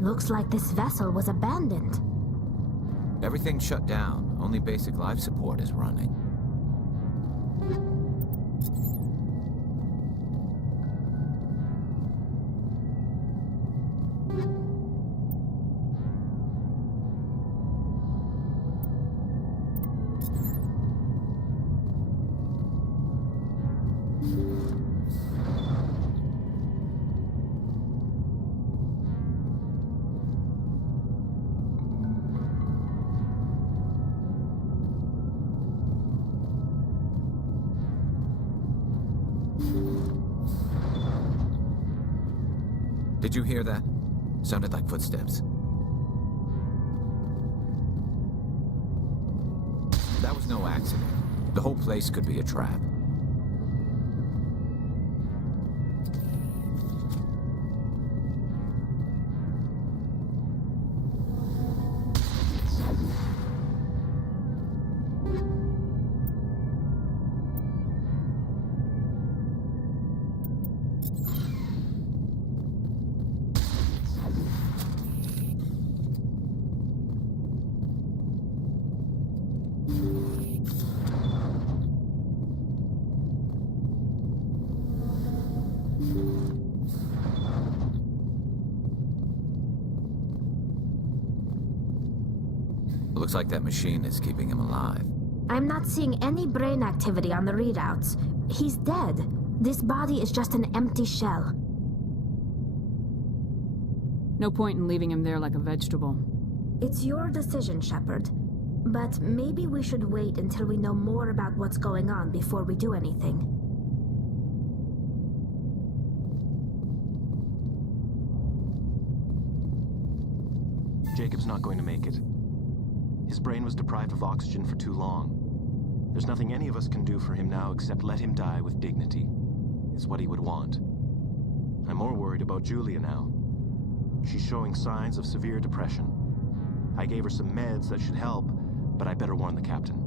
Looks like this vessel was abandoned. Everything's shut down. Only basic life support is running. Did you hear that? Sounded like footsteps. That was no accident. The whole place could be a trap. Looks like that machine is keeping him alive. I'm not seeing any brain activity on the readouts. He's dead. This body is just an empty shell. No point in leaving him there like a vegetable. It's your decision, Shepard. But maybe we should wait until we know more about what's going on before we do anything. Jacob's not going to make it. His brain was deprived of oxygen for too long. There's nothing any of us can do for him now except let him die with dignity. It's what he would want. I'm more worried about Julia now. She's showing signs of severe depression. I gave her some meds that should help, but I better warn the captain.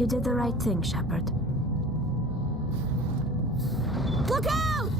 You did the right thing, Shepard. Look out!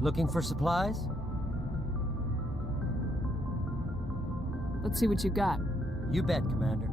Looking for supplies? Let's see what you got. You bet, Commander.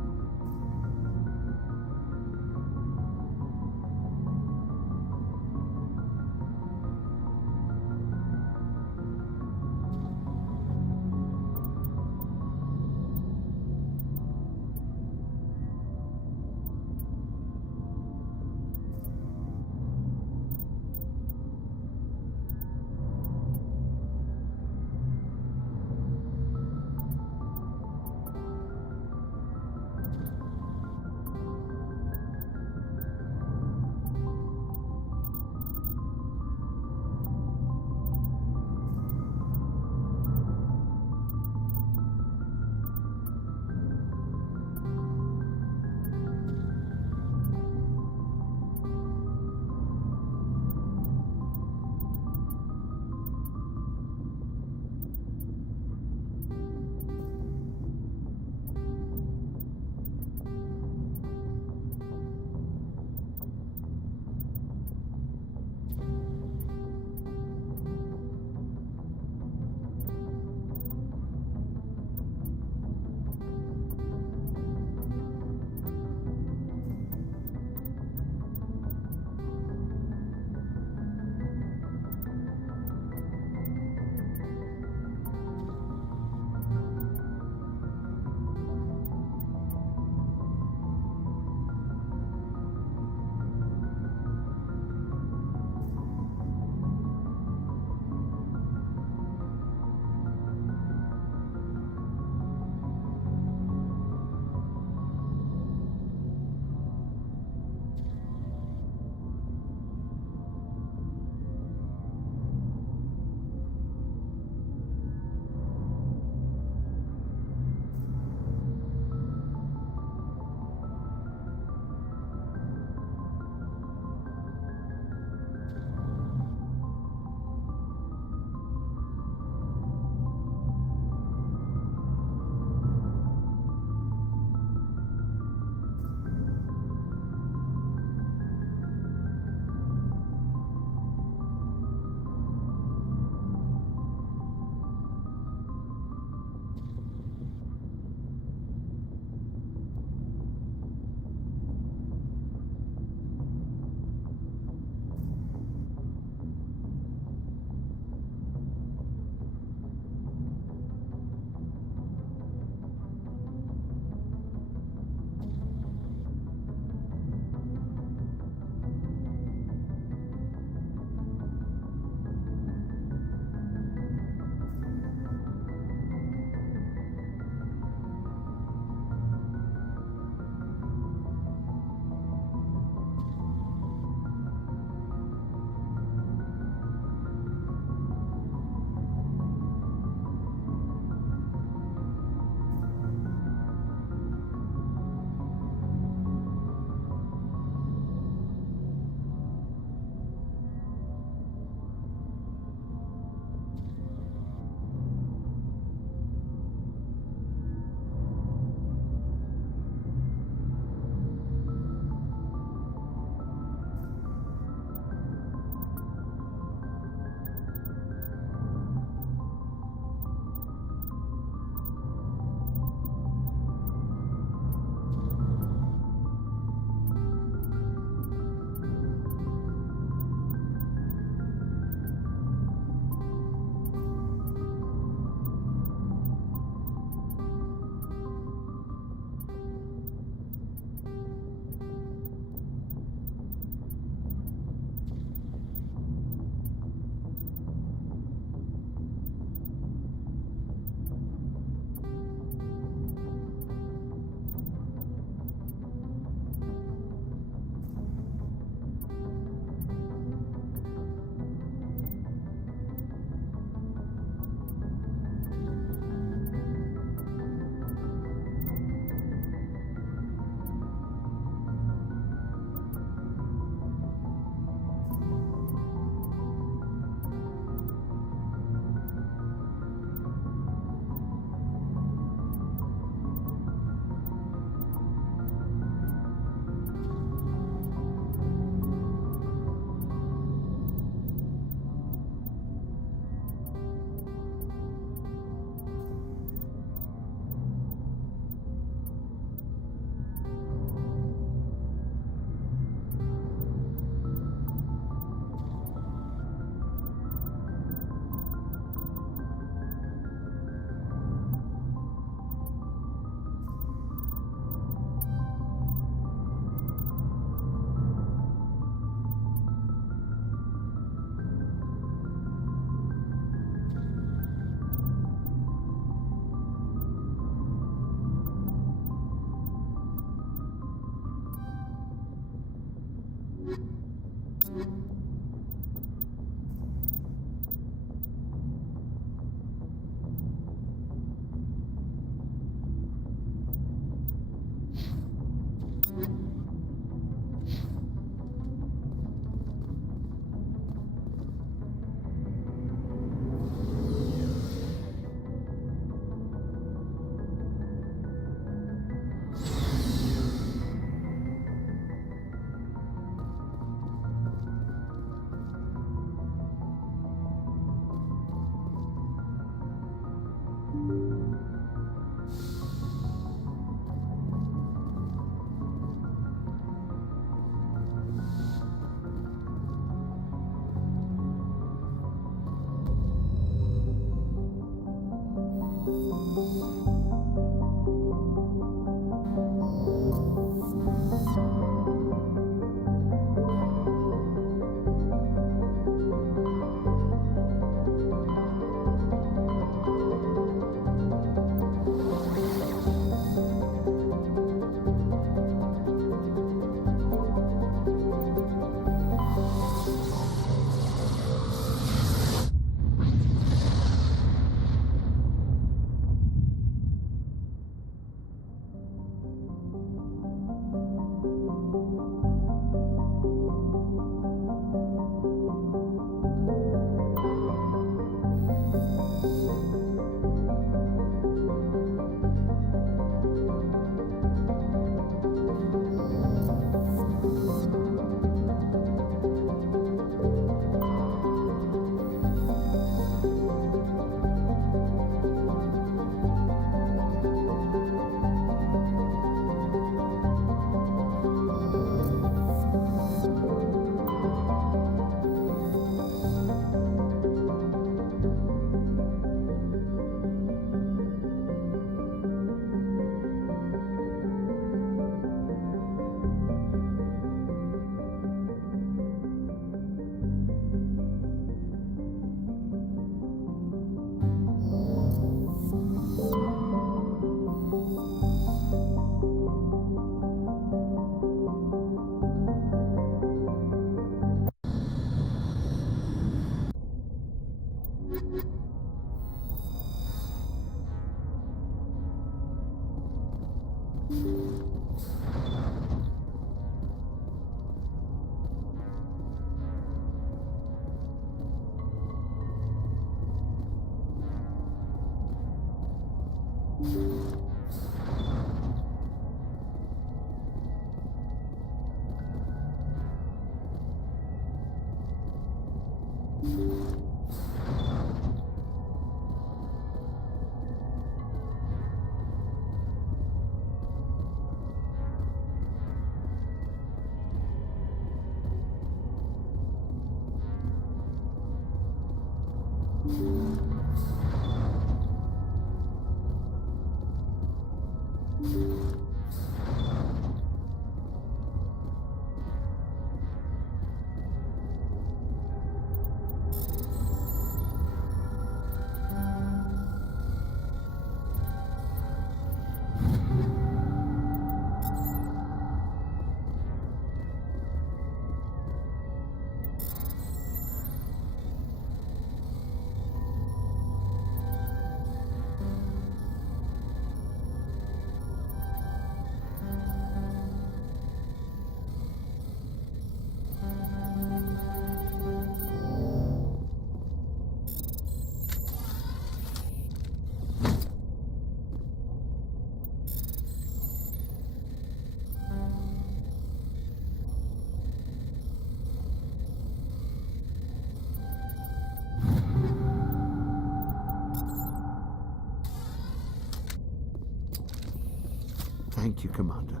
Thank you, Commander.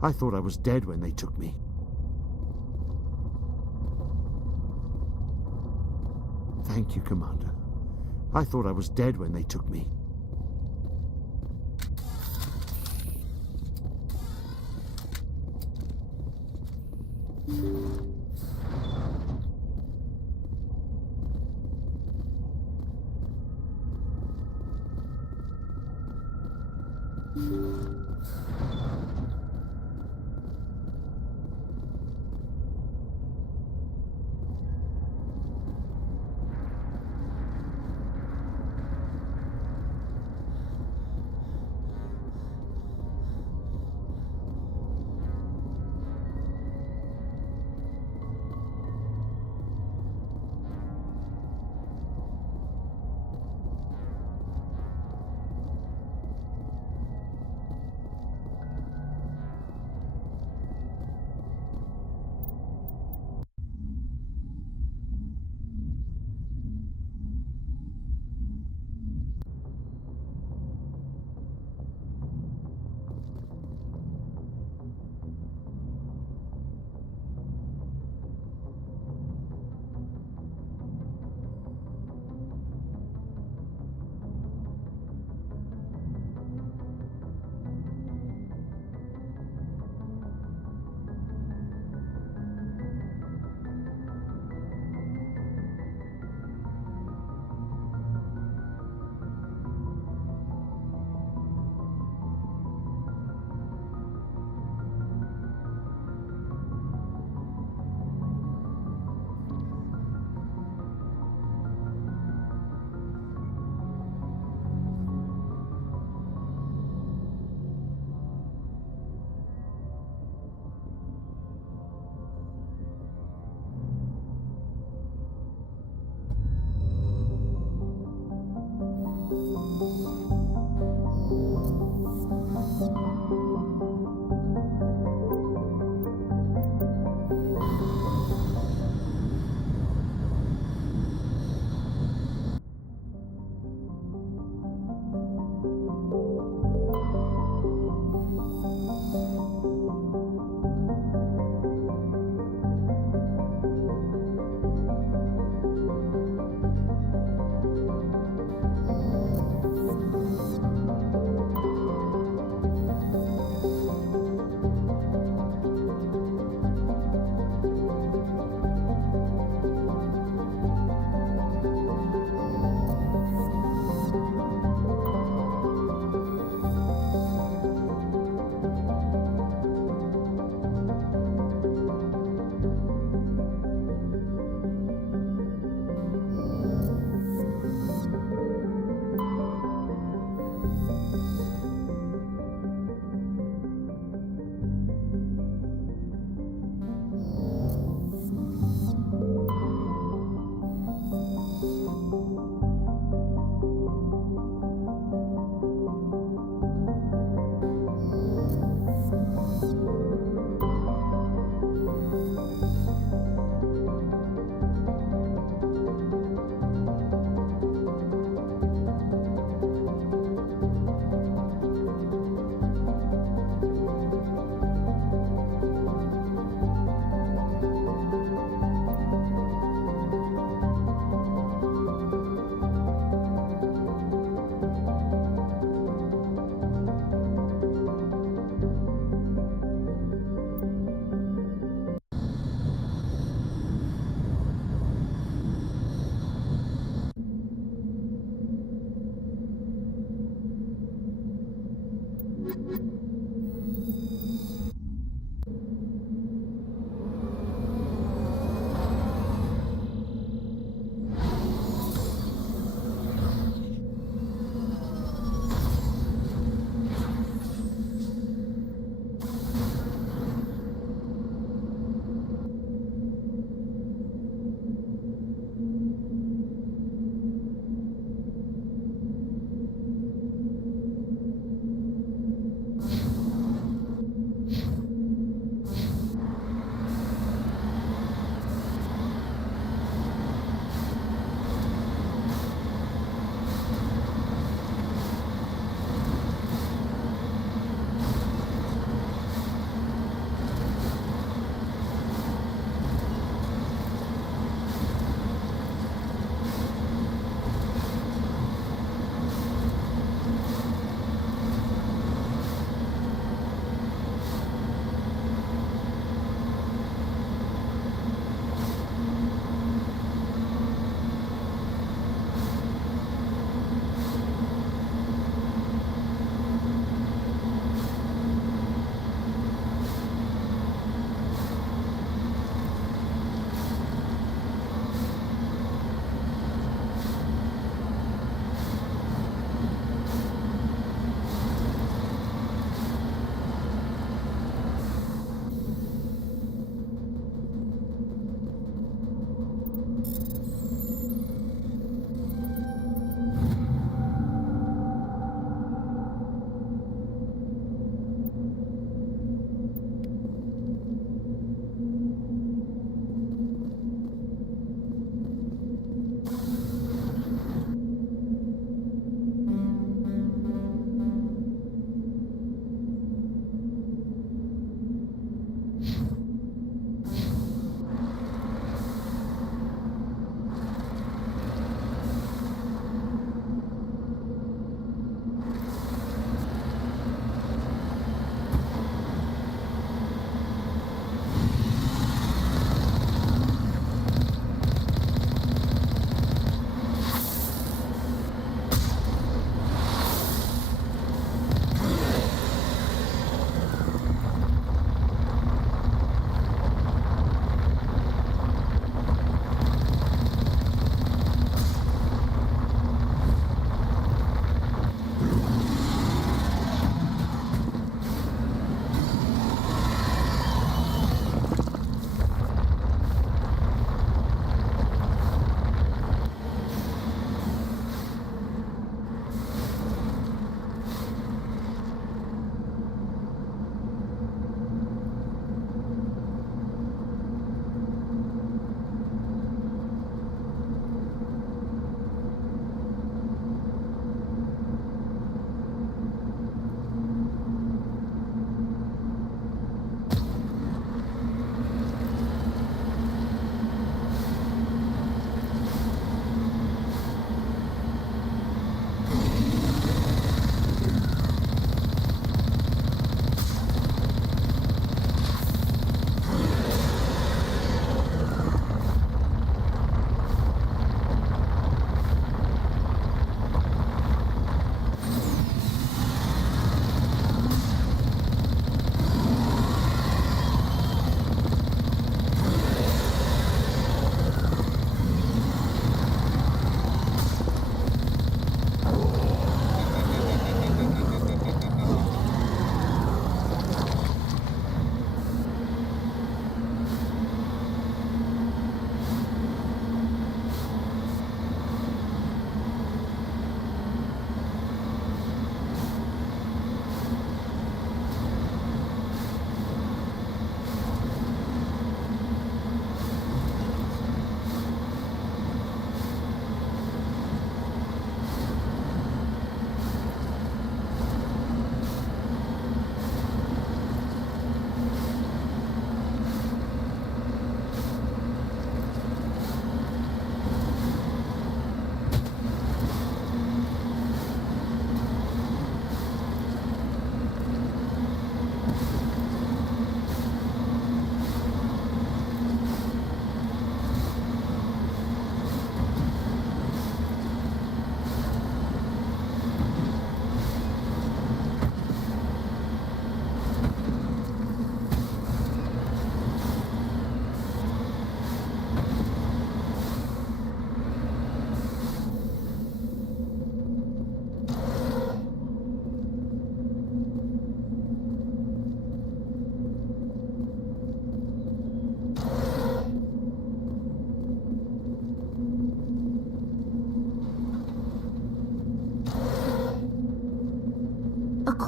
I thought I was dead when they took me. Thank you, Commander. I thought I was dead when they took me.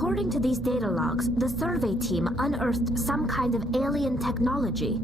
According to these data logs, the survey team unearthed some kind of alien technology.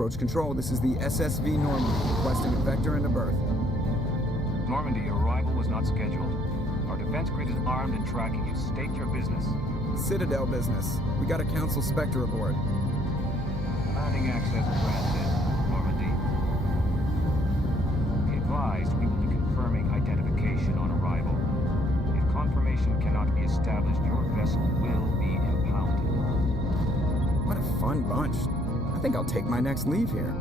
Approach control, this is the SSV Normandy, requesting a vector and a berth. Normandy, your arrival was not scheduled. Our defense grid is armed and tracking you. State your business. Citadel business. We got a Council Spectre aboard. Landing access granted, Normandy. Be advised, we will be confirming identification on arrival. If confirmation cannot be established, your vessel will be impounded. What a fun bunch. I think I'll take my next leave here.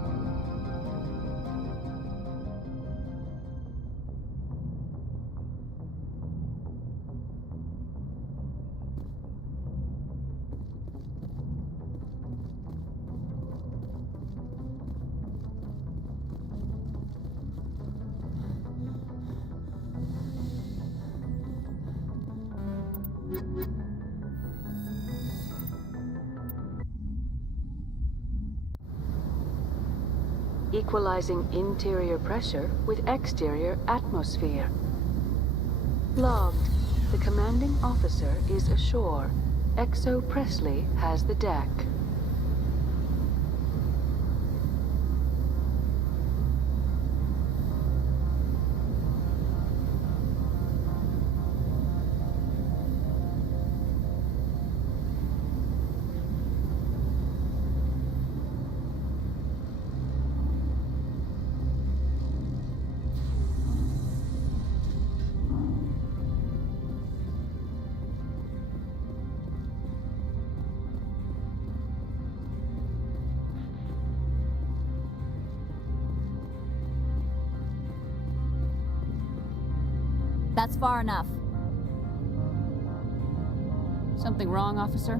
Equalizing interior pressure with exterior atmosphere. Logged. The commanding officer is ashore. XO Presley has the deck. That's far enough. Something wrong, officer?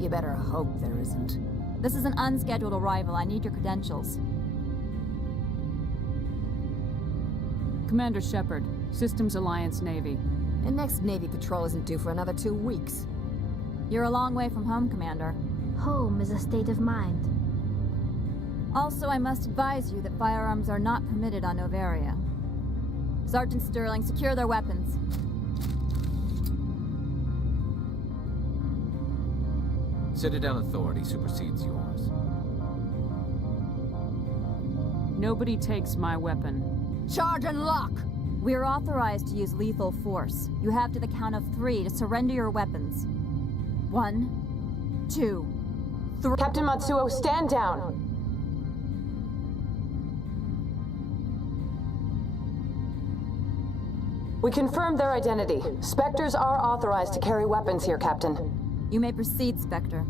You better hope there isn't. This is an unscheduled arrival. I need your credentials. Commander Shepard, Systems Alliance Navy. The next Navy patrol isn't due for another 2 weeks. You're a long way from home, Commander. Home is a state of mind. Also, I must advise you that firearms are not permitted on Novaria. Sergeant Sterling, secure their weapons. Citadel authority supersedes yours. Nobody takes my weapon. Charge and lock! We are authorized to use lethal force. You have to the count of 3 to surrender your weapons. 1, 2, 3. Captain Matsuo, stand down! We confirmed their identity. Spectres are authorized to carry weapons here, Captain. You may proceed, Spectre.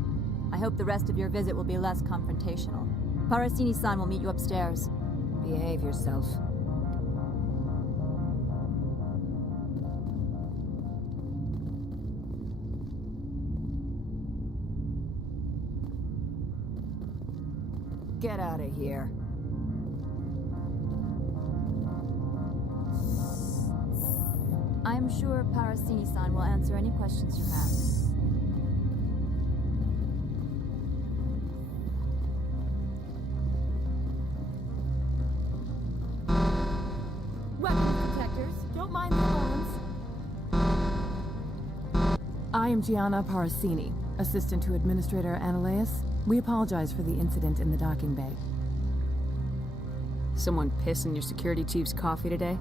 I hope the rest of your visit will be less confrontational. Parasini-san will meet you upstairs. Behave yourself. Get out of here. I am sure Parasini-san will answer any questions you have. Weapons protectors, don't mind the alarms. I am Gianna Parasini, assistant to Administrator Ananias. We apologize for the incident in the docking bay. Someone piss in your security chief's coffee today?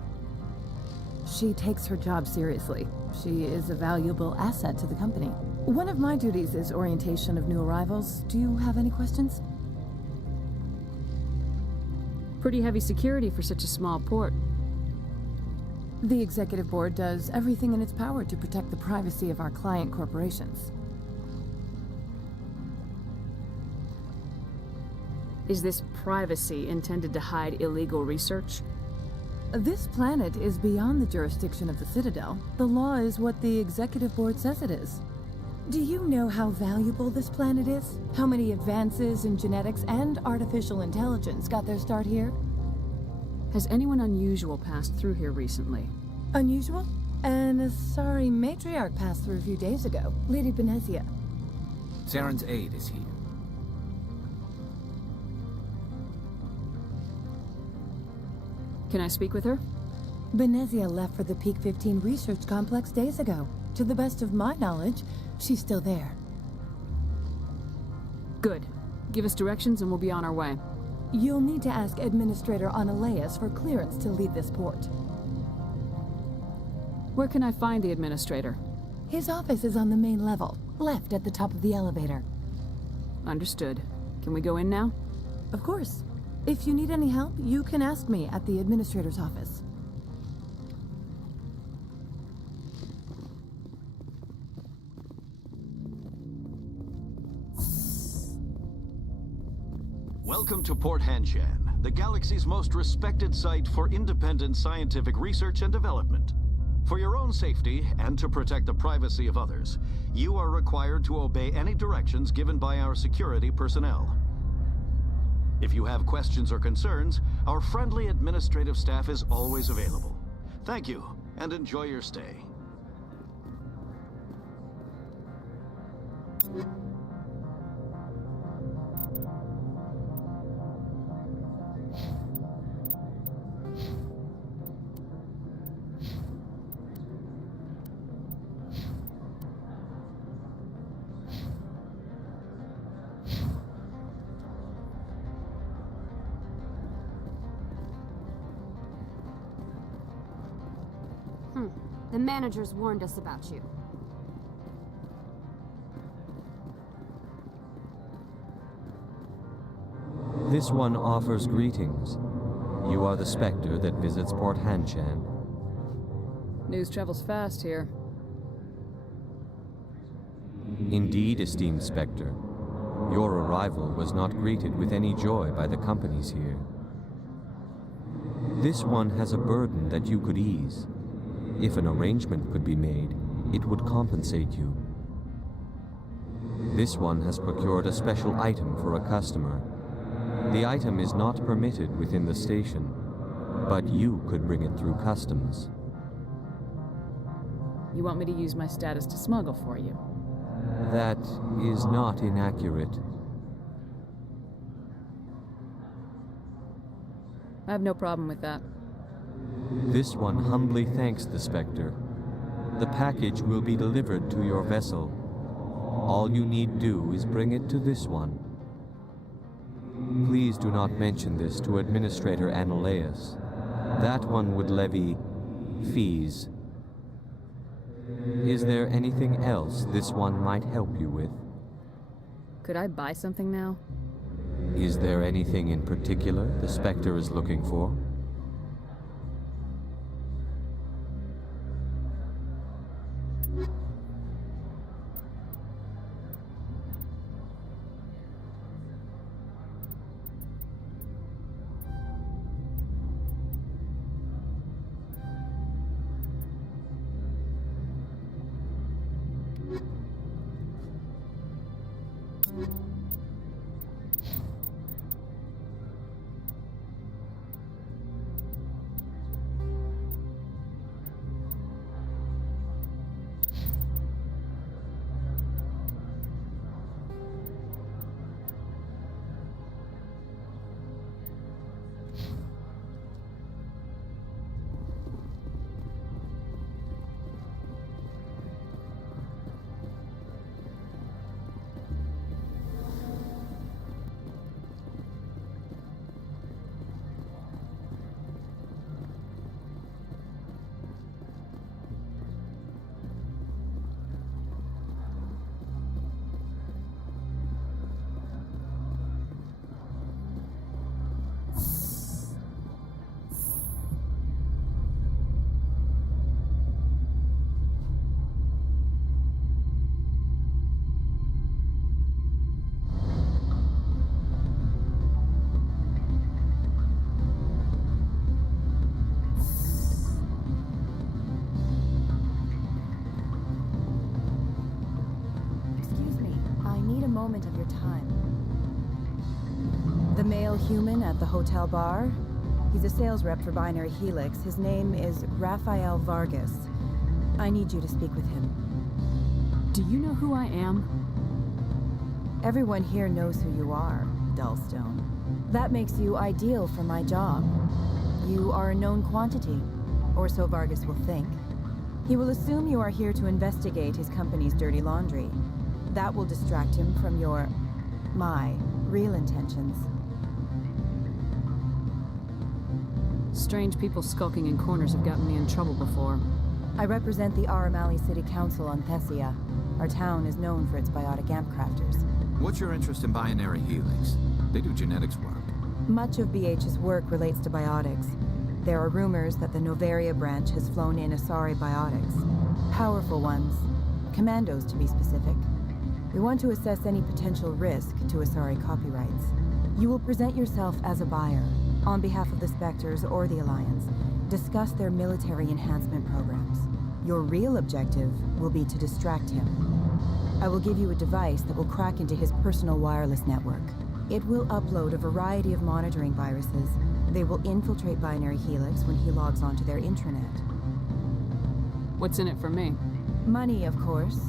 She takes her job seriously. She is a valuable asset to the company. One of my duties is orientation of new arrivals. Do you have any questions? Pretty heavy security for such a small port. The Executive Board does everything in its power to protect the privacy of our client corporations. Is this privacy intended to hide illegal research? This planet is beyond the jurisdiction of the Citadel. The law is what the Executive Board says it is. Do you know how valuable this planet is? How many advances in genetics and artificial intelligence got their start here? Has anyone unusual passed through here recently? Unusual? An Asari matriarch passed through a few days ago. Lady Benezia. Saren's aide is here. Can I speak with her? Benezia left for the Peak 15 research complex days ago. To the best of my knowledge, she's still there. Good. Give us directions and we'll be on our way. You'll need to ask Administrator Analeas for clearance to leave this port. Where can I find the Administrator? His office is on the main level, left at the top of the elevator. Understood. Can we go in now? Of course. If you need any help, you can ask me at the Administrator's office. Welcome to Port Hanshan, the Galaxy's most respected site for independent scientific research and development. For your own safety, and to protect the privacy of others, you are required to obey any directions given by our security personnel. If you have questions or concerns, our friendly administrative staff is always available. Thank you, and enjoy your stay. The managers warned us about you. This one offers greetings. You are the Spectre that visits Port Hanshan. News travels fast here. Indeed, esteemed Spectre. Your arrival was not greeted with any joy by the companies here. This one has a burden that you could ease. If an arrangement could be made, it would compensate you. This one has procured a special item for a customer. The item is not permitted within the station, but you could bring it through customs. You want me to use my status to smuggle for you? That is not inaccurate. I have no problem with that. This one humbly thanks the Spectre. The package will be delivered to your vessel. All you need do is bring it to this one. Please do not mention this to Administrator Analeas. That one would levy fees. Is there anything else this one might help you with? Could I buy something now? Is there anything in particular the Spectre is looking for? Of your time. The male human at the hotel bar? He's a sales rep for Binary Helix. His name is Rafael Vargas. I need you to speak with him. Do you know who I am? Everyone here knows who you are, Dullstone. That makes you ideal for my job. You are a known quantity, or so Vargas will think. He will assume you are here to investigate his company's dirty laundry. That will distract him from my real intentions. Strange people skulking in corners have gotten me in trouble before. I represent the Aramali City Council on Thessia. Our town is known for its biotic amp crafters. What's your interest in binary helix? They do genetics work. Much of BH's work relates to biotics. There are rumors that the Novaria branch has flown in Asari biotics. Powerful ones. Commandos, to be specific. We want to assess any potential risk to Asari copyrights. You will present yourself as a buyer, on behalf of the Spectres or the Alliance. Discuss their military enhancement programs. Your real objective will be to distract him. I will give you a device that will crack into his personal wireless network. It will upload a variety of monitoring viruses. They will infiltrate Binary Helix when he logs onto their intranet. What's in it for me? Money, of course.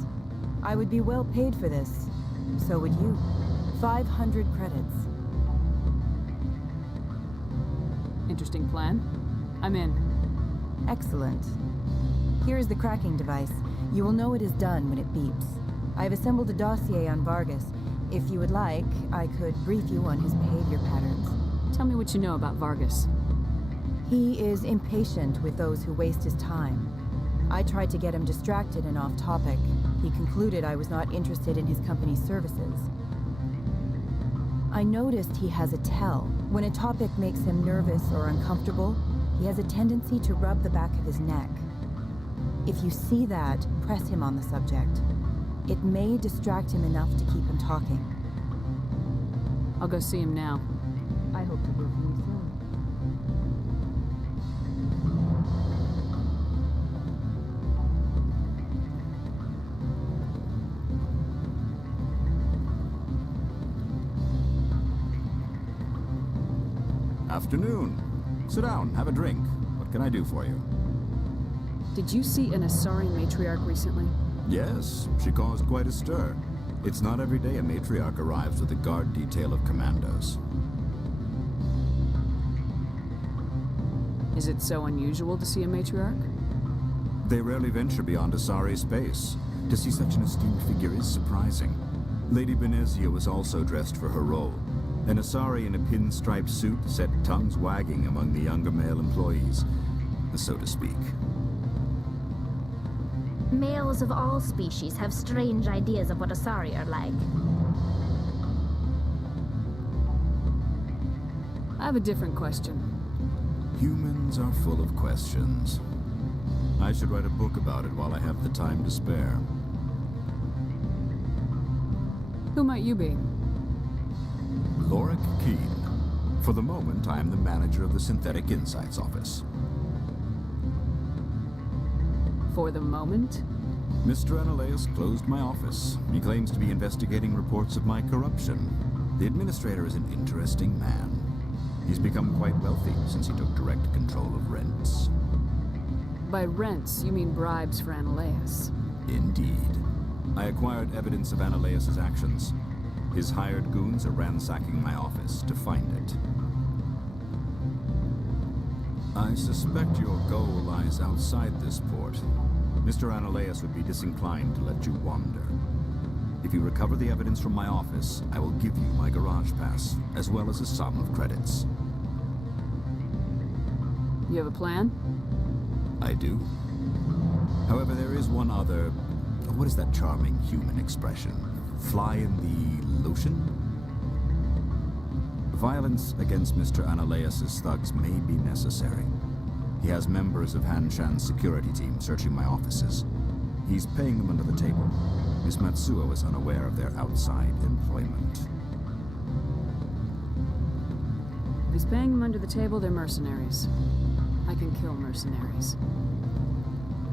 I would be well paid for this. So would you. 500 credits. Interesting plan. I'm in. Excellent. Here is the cracking device. You will know it is done when it beeps. I have assembled a dossier on Vargas. If you would like, I could brief you on his behavior patterns. Tell me what you know about Vargas. He is impatient with those who waste his time. I tried to get him distracted and off topic. He concluded I was not interested in his company's services. I noticed he has a tell. When a topic makes him nervous or uncomfortable, he has a tendency to rub the back of his neck. If you see that, press him on the subject. It may distract him enough to keep him talking. I'll go see him now. I hope to hear from you soon. Afternoon. Sit down, have a drink. What can I do for you? Did you see an Asari matriarch recently? Yes, she caused quite a stir. It's not every day a matriarch arrives with a guard detail of commandos. Is it so unusual to see a matriarch? They rarely venture beyond Asari space. To see such an esteemed figure is surprising. Lady Benezia was also dressed for her role. An Asari in a pinstripe suit set tongues wagging among the younger male employees, so to speak. Males of all species have strange ideas of what Asari are like. I have a different question. Humans are full of questions. I should write a book about it while I have the time to spare. Who might you be? Lorik Keen. For the moment, I am the manager of the Synthetic Insights Office. For the moment? Mr. Analeus closed my office. He claims to be investigating reports of my corruption. The administrator is an interesting man. He's become quite wealthy since he took direct control of rents. By rents, you mean bribes for Analeus. Indeed. I acquired evidence of Analeus's actions. His hired goons are ransacking my office to find it. I suspect your goal lies outside this port. Mr. Analeus would be disinclined to let you wander. If you recover the evidence from my office, I will give you my garage pass, as well as a sum of credits. You have a plan? I do. However, there is one other... What is that charming human expression? Fly in the lotion? Violence against Mr. Analeus's thugs may be necessary. He has members of Han Shan's security team searching my offices. He's paying them under the table. Miss Matsuo is unaware of their outside employment. If he's paying them under the table, they're mercenaries. I can kill mercenaries.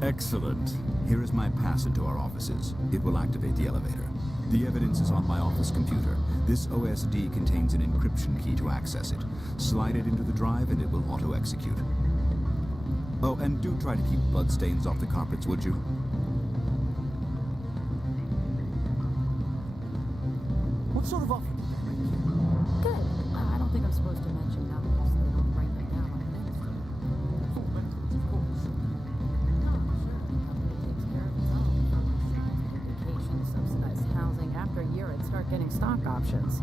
Excellent. Here is my pass into our offices. It will activate the elevator. The evidence is on my office computer. This OSD contains an encryption key to access it. Slide it into the drive and it will auto-execute. Oh, and do try to keep bloodstains off the carpets, would you? What sort of offer did they make you? Good. I don't think I'm supposed to mention numbers. They don't write them down on the industry. Full benefits, of course. No, sure. The company takes care of its own. Vacation, subsidized housing. After a year, I'd start getting stock options.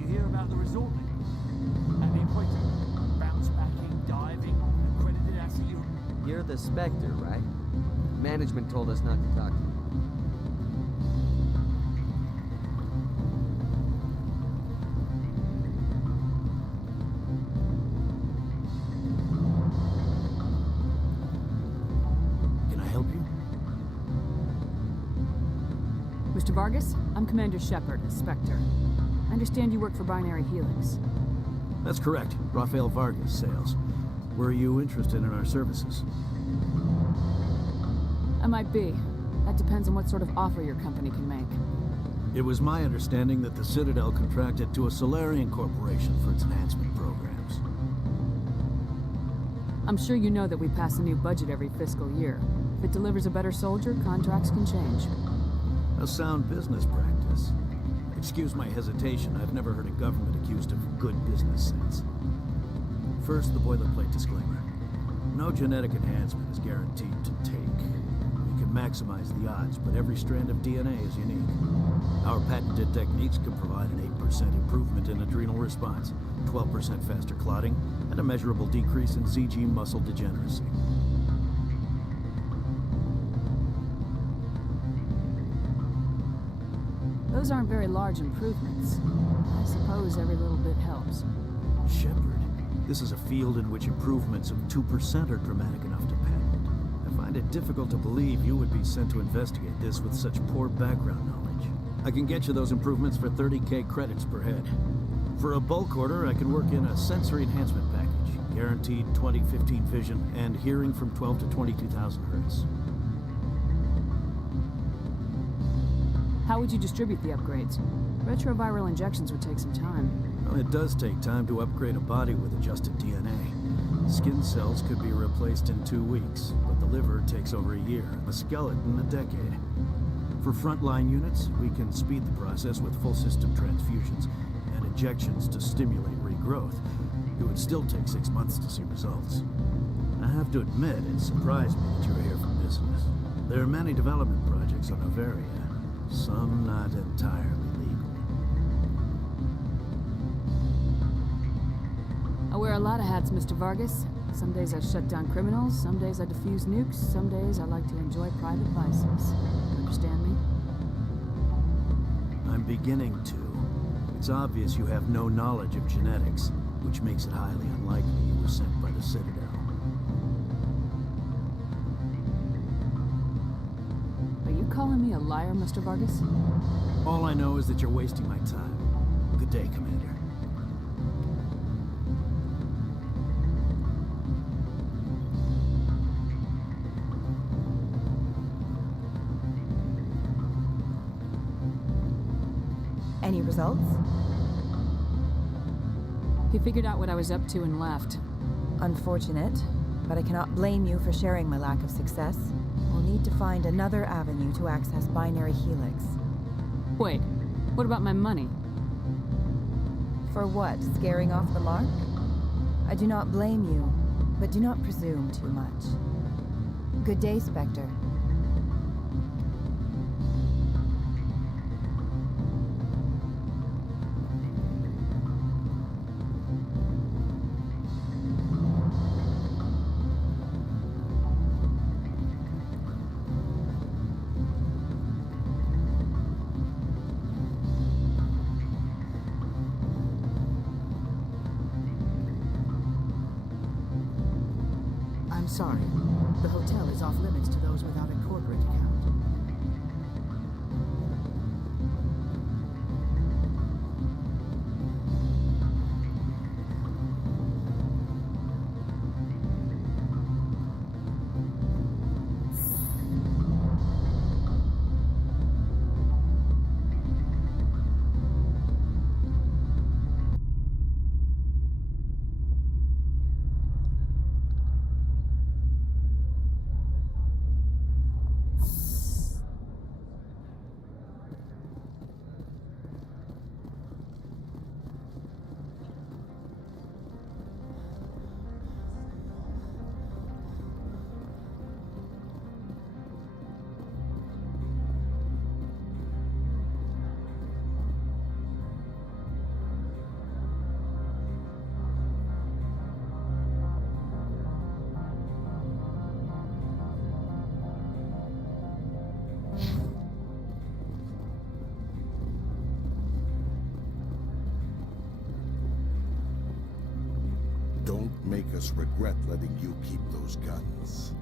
You hear about the resort? And the equator? Bounce backing, diving, accredited asset Europe. You're the Spectre, right? Management told us not to talk to you. Mr. Vargas, I'm Commander Shepard at Spectre. I understand you work for Binary Helix. That's correct. Rafael Vargas, sales. Were you interested in our services? I might be. That depends on what sort of offer your company can make. It was my understanding that the Citadel contracted to a Solarian corporation for its enhancement programs. I'm sure you know that we pass a new budget every fiscal year. If it delivers a better soldier, contracts can change. A sound business practice. Excuse my hesitation, I've never heard a government accused of good business sense. First, the boilerplate disclaimer. No genetic enhancement is guaranteed to take. We can maximize the odds, but every strand of DNA is unique. Our patented techniques can provide an 8% improvement in adrenal response, 12% faster clotting, and a measurable decrease in ZG muscle degeneracy. Those aren't very large improvements. I suppose every little bit helps. Shepard, this is a field in which improvements of 2% are dramatic enough to patent. I find it difficult to believe you would be sent to investigate this with such poor background knowledge. I can get you those improvements for 30K credits per head. For a bulk order, I can work in a sensory enhancement package, guaranteed 20/15 vision and hearing from 12 to 22,000 hertz. How would you distribute the upgrades? Retroviral injections would take some time. Well, it does take time to upgrade a body with adjusted DNA. Skin cells could be replaced in 2 weeks, but the liver takes over a year, a skeleton a decade. For frontline units, we can speed the process with full system transfusions and injections to stimulate regrowth. It would still take 6 months to see results. I have to admit, it surprised me that you were here for business. There are many development projects on Overia. Some not entirely legal. I wear a lot of hats, Mr. Vargas. Some days I shut down criminals, some days I defuse nukes, some days I like to enjoy private vices. You understand me? I'm beginning to. It's obvious you have no knowledge of genetics, which makes it highly unlikely you were sent by the Citadel. Are you calling me a liar, Mr. Vargas? All I know is that you're wasting my time. Good day, Commander. Any results? He figured out what I was up to and left. Unfortunate, but I cannot blame you for sharing my lack of success. We'll need to find another avenue to access Binary Helix. Wait, what about my money? For what, scaring off the mark? I do not blame you, but do not presume too much. Good day, Spectre. Sorry, the hotel is off limits to those without a corporate account. make us regret letting you keep those guns.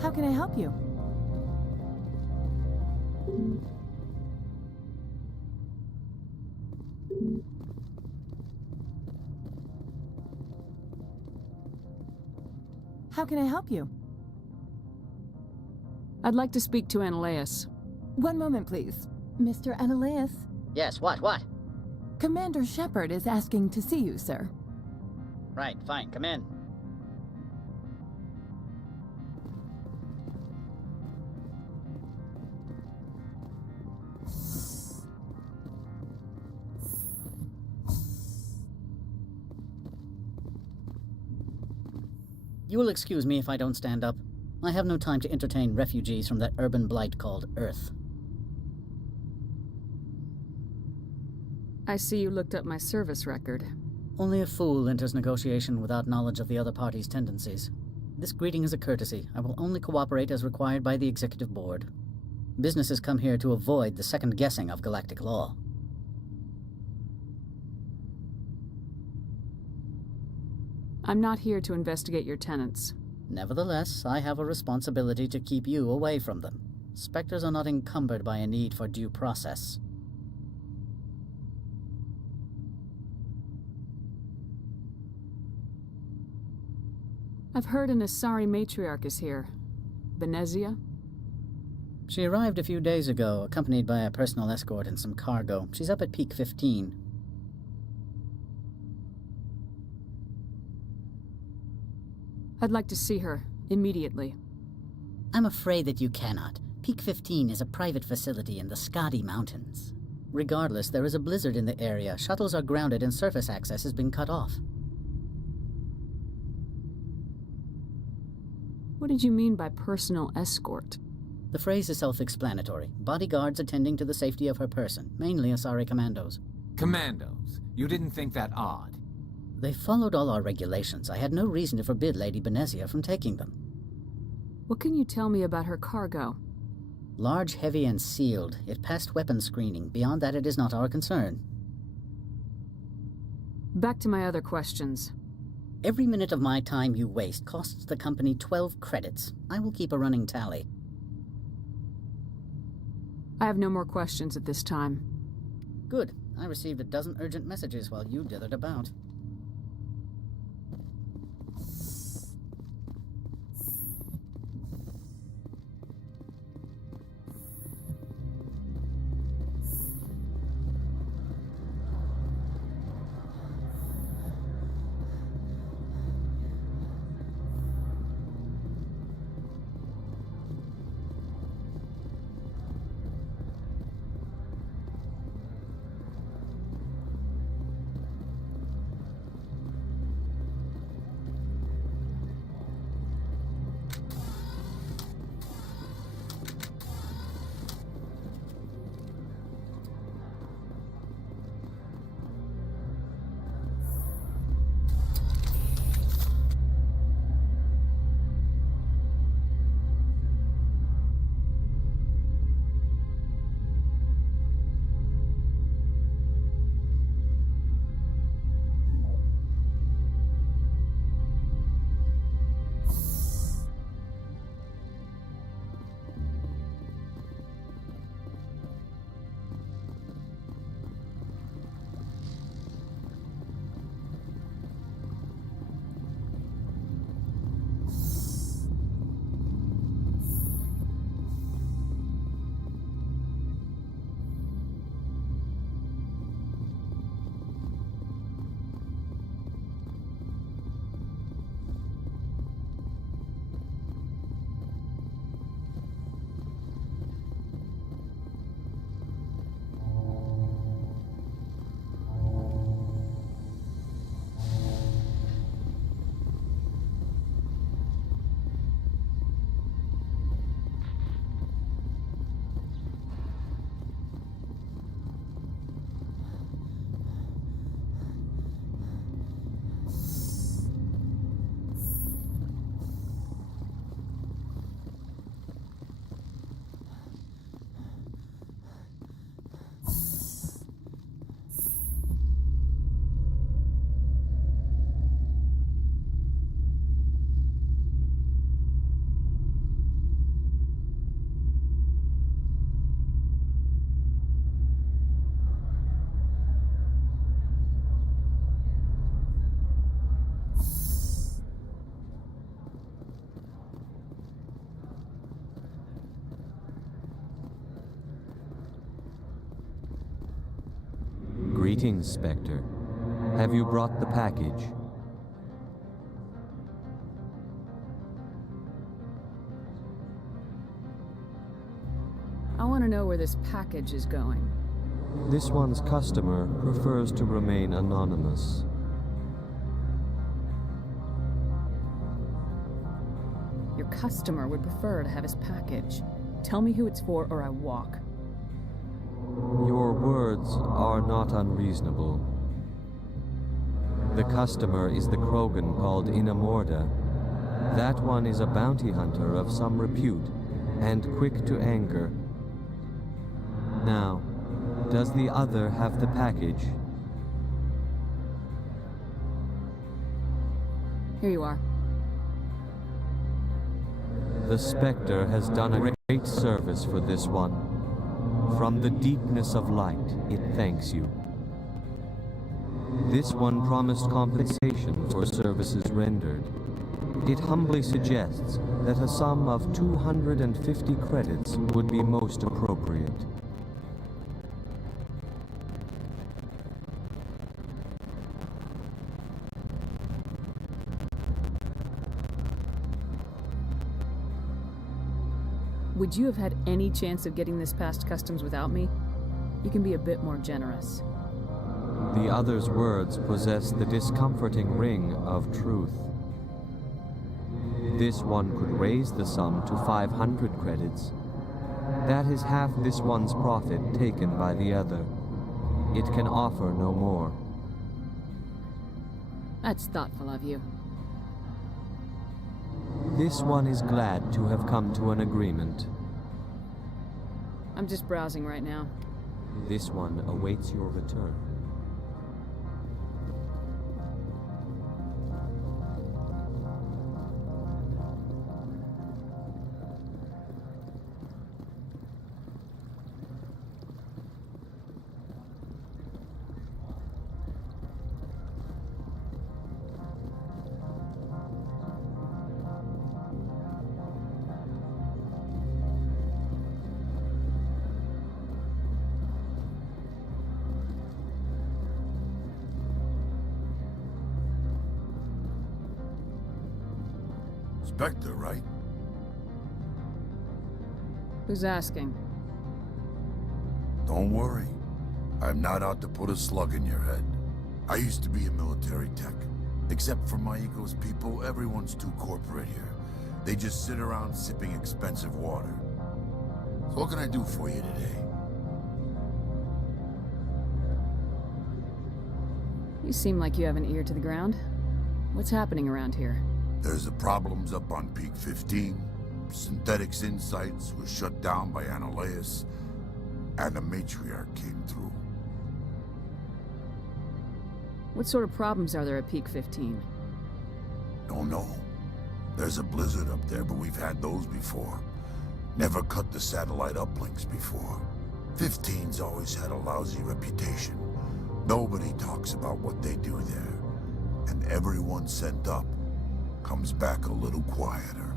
How can I help you? How can I help you? I'd like to speak to Ananias. One moment, please. Mr. Ananias? Yes, what? Commander Shepard is asking to see you, sir. Right, fine, come in. You will excuse me if I don't stand up. I have no time to entertain refugees from that urban blight called Earth. I see you looked up my service record. Only a fool enters negotiation without knowledge of the other party's tendencies. This greeting is a courtesy. I will only cooperate as required by the Executive Board. Businesses come here to avoid the second guessing of galactic law. I'm not here to investigate your tenants. Nevertheless, I have a responsibility to keep you away from them. Spectres are not encumbered by a need for due process. I've heard an Asari matriarch is here. Benezia? She arrived a few days ago, accompanied by a personal escort and some cargo. She's up at Peak 15. I'd like to see her, immediately. I'm afraid that you cannot. Peak 15 is a private facility in the Skadi Mountains. Regardless, there is a blizzard in the area. Shuttles are grounded and surface access has been cut off. What did you mean by personal escort? The phrase is self-explanatory. Bodyguards attending to the safety of her person, mainly Asari commandos. Commandos? You didn't think that odd? They followed all our regulations. I had no reason to forbid Lady Benezia from taking them. What can you tell me about her cargo? Large, heavy, and sealed. It passed weapons screening. Beyond that, it is not our concern. Back to my other questions. Every minute of my time you waste costs the company 12 credits. I will keep a running tally. I have no more questions at this time. Good. I received a dozen urgent messages while you dithered about. Greetings, Spectre. Have you brought the package? I want to know where this package is going. This one's customer prefers to remain anonymous. Your customer would prefer to have his package. Tell me who it's for or I walk. Your words are not unreasonable. The customer is the Krogan called Inamorda. That one is a bounty hunter of some repute, and quick to anger. Now, does the other have the package? Here you are. The Spectre has done a great service for this one. From the deepness of light, it thanks you. This one promised compensation for services rendered. It humbly suggests that a sum of 250 credits would be most appropriate. Would you have had any chance of getting this past customs without me? You can be a bit more generous. The other's words possess the discomforting ring of truth. This one could raise the sum to 500 credits. That is half this one's profit taken by the other. It can offer no more. That's thoughtful of you. This one is glad to have come to an agreement. I'm just browsing right now. This one awaits your return. Spectre, right? Who's asking? Don't worry. I'm not out to put a slug in your head. I used to be a military tech. Except for my ego's people, everyone's too corporate here. They just sit around sipping expensive water. So what can I do for you today? You seem like you have an ear to the ground. What's happening around here? There's the problems up on Peak 15. Synthetics Insights was shut down by Analeus, and the Matriarch came through. What sort of problems are there at Peak 15? Don't know. There's a blizzard up there, but we've had those before. Never cut the satellite uplinks before. 15's always had a lousy reputation. Nobody talks about what they do there. And everyone sent up comes back a little quieter.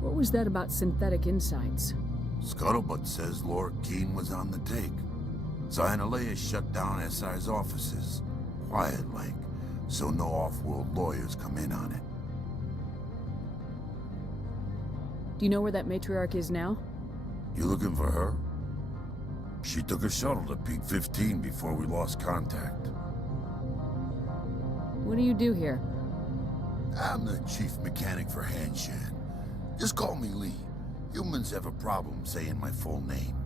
What was that about Synthetic Insights? Scuttlebutt says Laura Keene was on the take. So Analeus shut down SI's offices. Quiet like, so no off-world lawyers come in on it. Do you know where that matriarch is now? You looking for her? She took a shuttle to Peak 15 before we lost contact. What do you do here? I'm the chief mechanic for Hanshan. Just call me Lee. Humans have a problem saying my full name.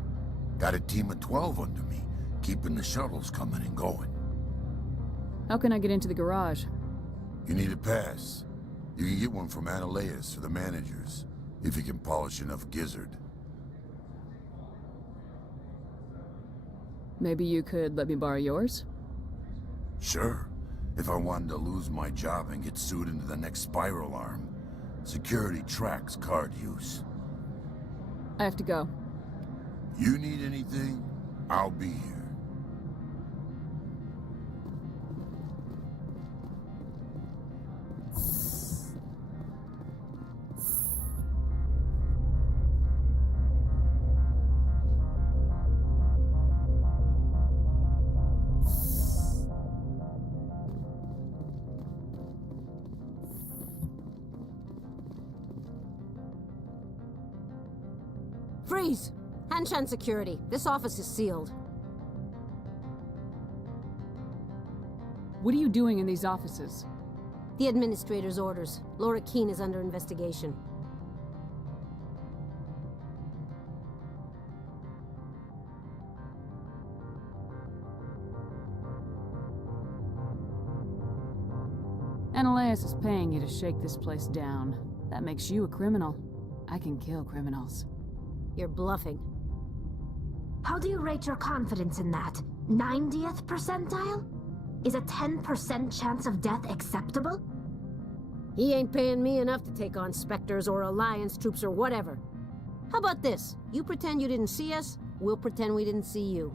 Got a team of 12 under me, keeping the shuttles coming and going. How can I get into the garage? You need a pass. You can get one from Analeus or the managers, if you can polish enough gizzard. Maybe you could let me borrow yours? Sure. If I wanted to lose my job and get sued into the next spiral arm, security tracks card use. I have to go. You need anything, I'll be here. Freeze! Hanshan security. This office is sealed. What are you doing in these offices? The administrator's orders. Laura Keene is under investigation. Analeus is paying you to shake this place down. That makes you a criminal. I can kill criminals. You're bluffing. How do you rate your confidence in that? 90th percentile? Is a 10% chance of death acceptable? He ain't paying me enough to take on Spectres or Alliance troops or whatever. How about this? You pretend you didn't see us, we'll pretend we didn't see you.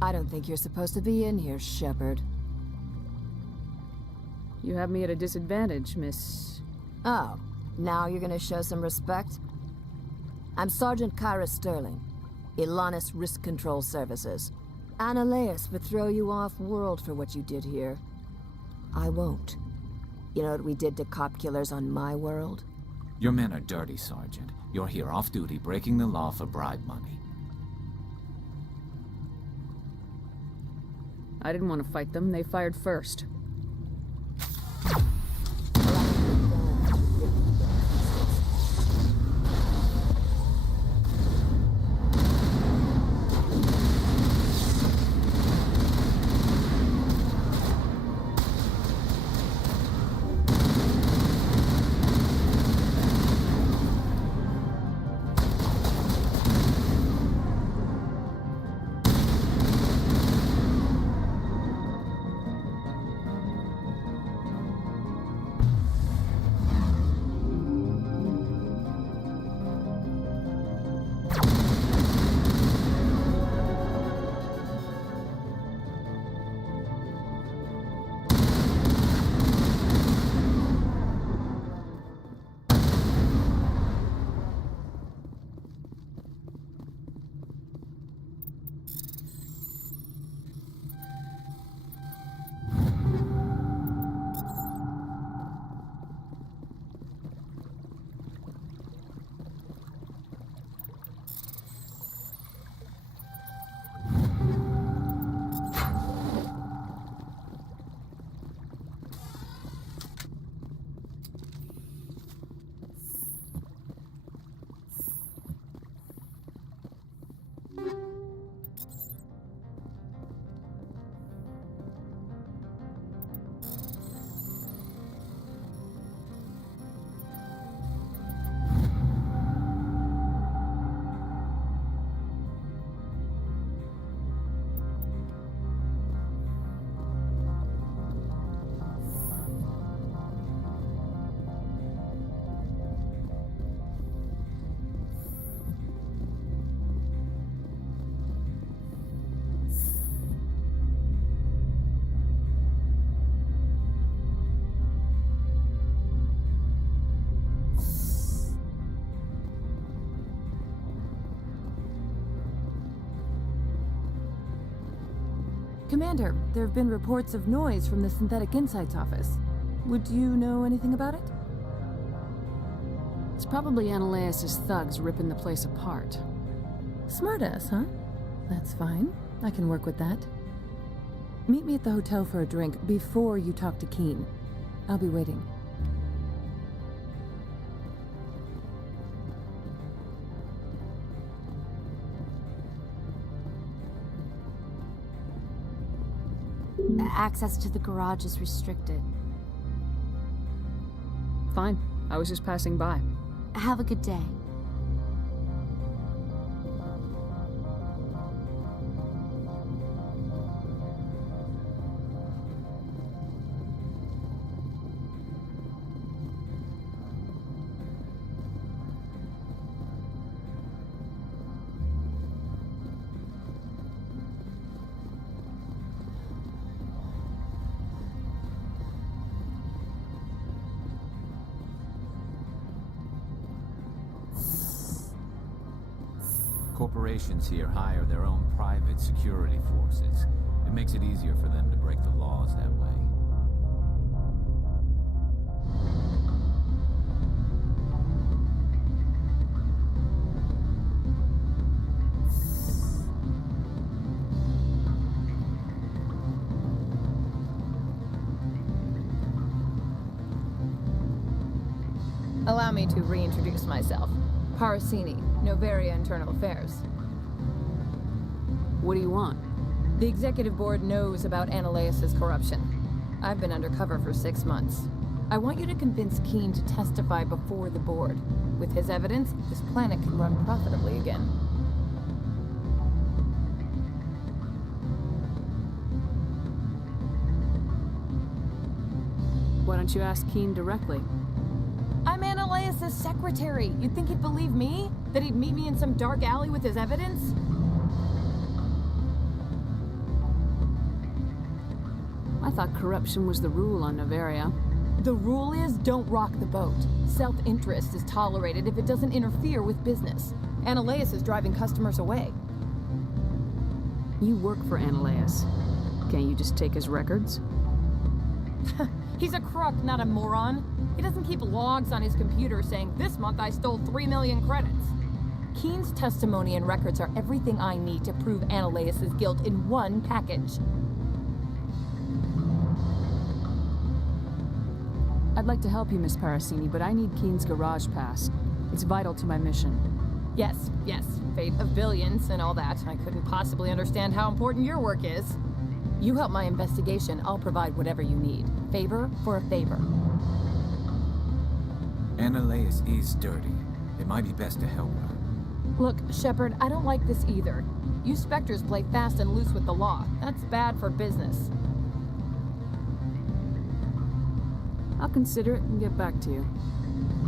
I don't think you're supposed to be in here, Shepard. You have me at a disadvantage, Miss... Oh, now you're gonna show some respect? I'm Sergeant Kyra Sterling, Ilanis Risk Control Services. Annaleus would throw you off-world for what you did here. I won't. You know what we did to cop killers on my world? Your men are dirty, Sergeant. You're here off-duty, breaking the law for bribe money. I didn't want to fight them. They fired first. Commander, there have been reports of noise from the Synthetic Insights office. Would you know anything about it? It's probably Annaleus' thugs ripping the place apart. Smartass, huh? That's fine. I can work with that. Meet me at the hotel for a drink before you talk to Keen. I'll be waiting. Access to the garage is restricted. Fine. I was just passing by. Have a good day. Corporations here hire their own private security forces. It makes it easier for them to break the laws that way. Allow me to reintroduce myself. Parasini, Novaria Internal Affairs. What do you want? The Executive Board knows about Annaleus' corruption. I've been undercover for 6 months. I want you to convince Keen to testify before the Board. With his evidence, this planet can run profitably again. don't you ask Keen directly? I'm Ananias' secretary. You'd think he'd believe me? That he'd meet me in some dark alley with his evidence? I thought corruption was the rule on Noveria. The rule is don't rock the boat. Self-interest is tolerated if it doesn't interfere with business. Ananias is driving customers away. You work for Ananias. Can't you just take his records? He's a crook, not a moron. He doesn't keep logs on his computer saying, this month I stole 3 million credits. Keen's testimony and records are everything I need to prove Ananias' guilt in one package. I'd like to help you, Miss Parasini, but I need Keen's garage pass. It's vital to my mission. Yes, fate of billions and all that. I couldn't possibly understand how important your work is. You help my investigation, I'll provide whatever you need. Favor for a favor. Ananias is dirty. It might be best to help her. Look, Shepard, I don't like this either. You Spectres play fast and loose with the law. That's bad for business. I'll consider it and get back to you.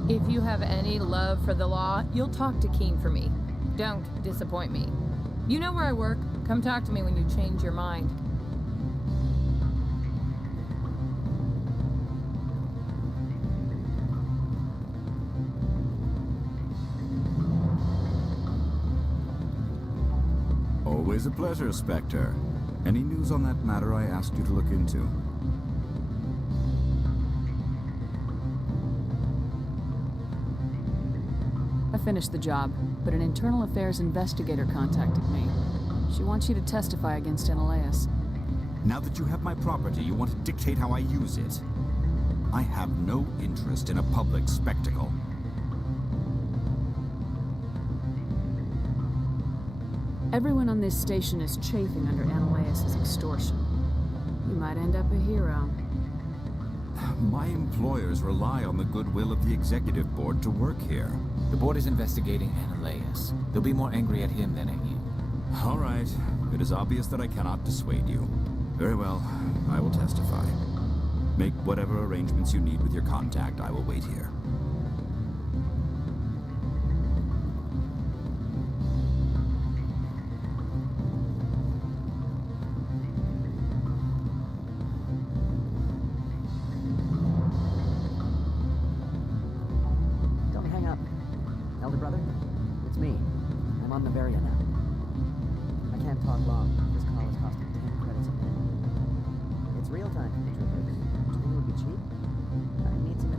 If you have any love for the law, you'll talk to Keen for me. Don't disappoint me. You know where I work. Come talk to me when you change your mind. Always a pleasure, Spectre. Any news on that matter I asked you to look into? I finished the job, but an internal affairs investigator contacted me. She wants you to testify against Ananias. Now that you have my property, you want to dictate how I use it. I have no interest in a public spectacle. Everyone on this station is chafing under Ananias' extortion. You might end up a hero. My employers rely on the goodwill of the executive board to work here. The board is investigating Ananias. They'll be more angry at him than at you. All right. It is obvious that I cannot dissuade you. Very well. I will testify. Make whatever arrangements you need with your contact. I will wait here. Real time, introverts. Do you think it would be cheap? I need some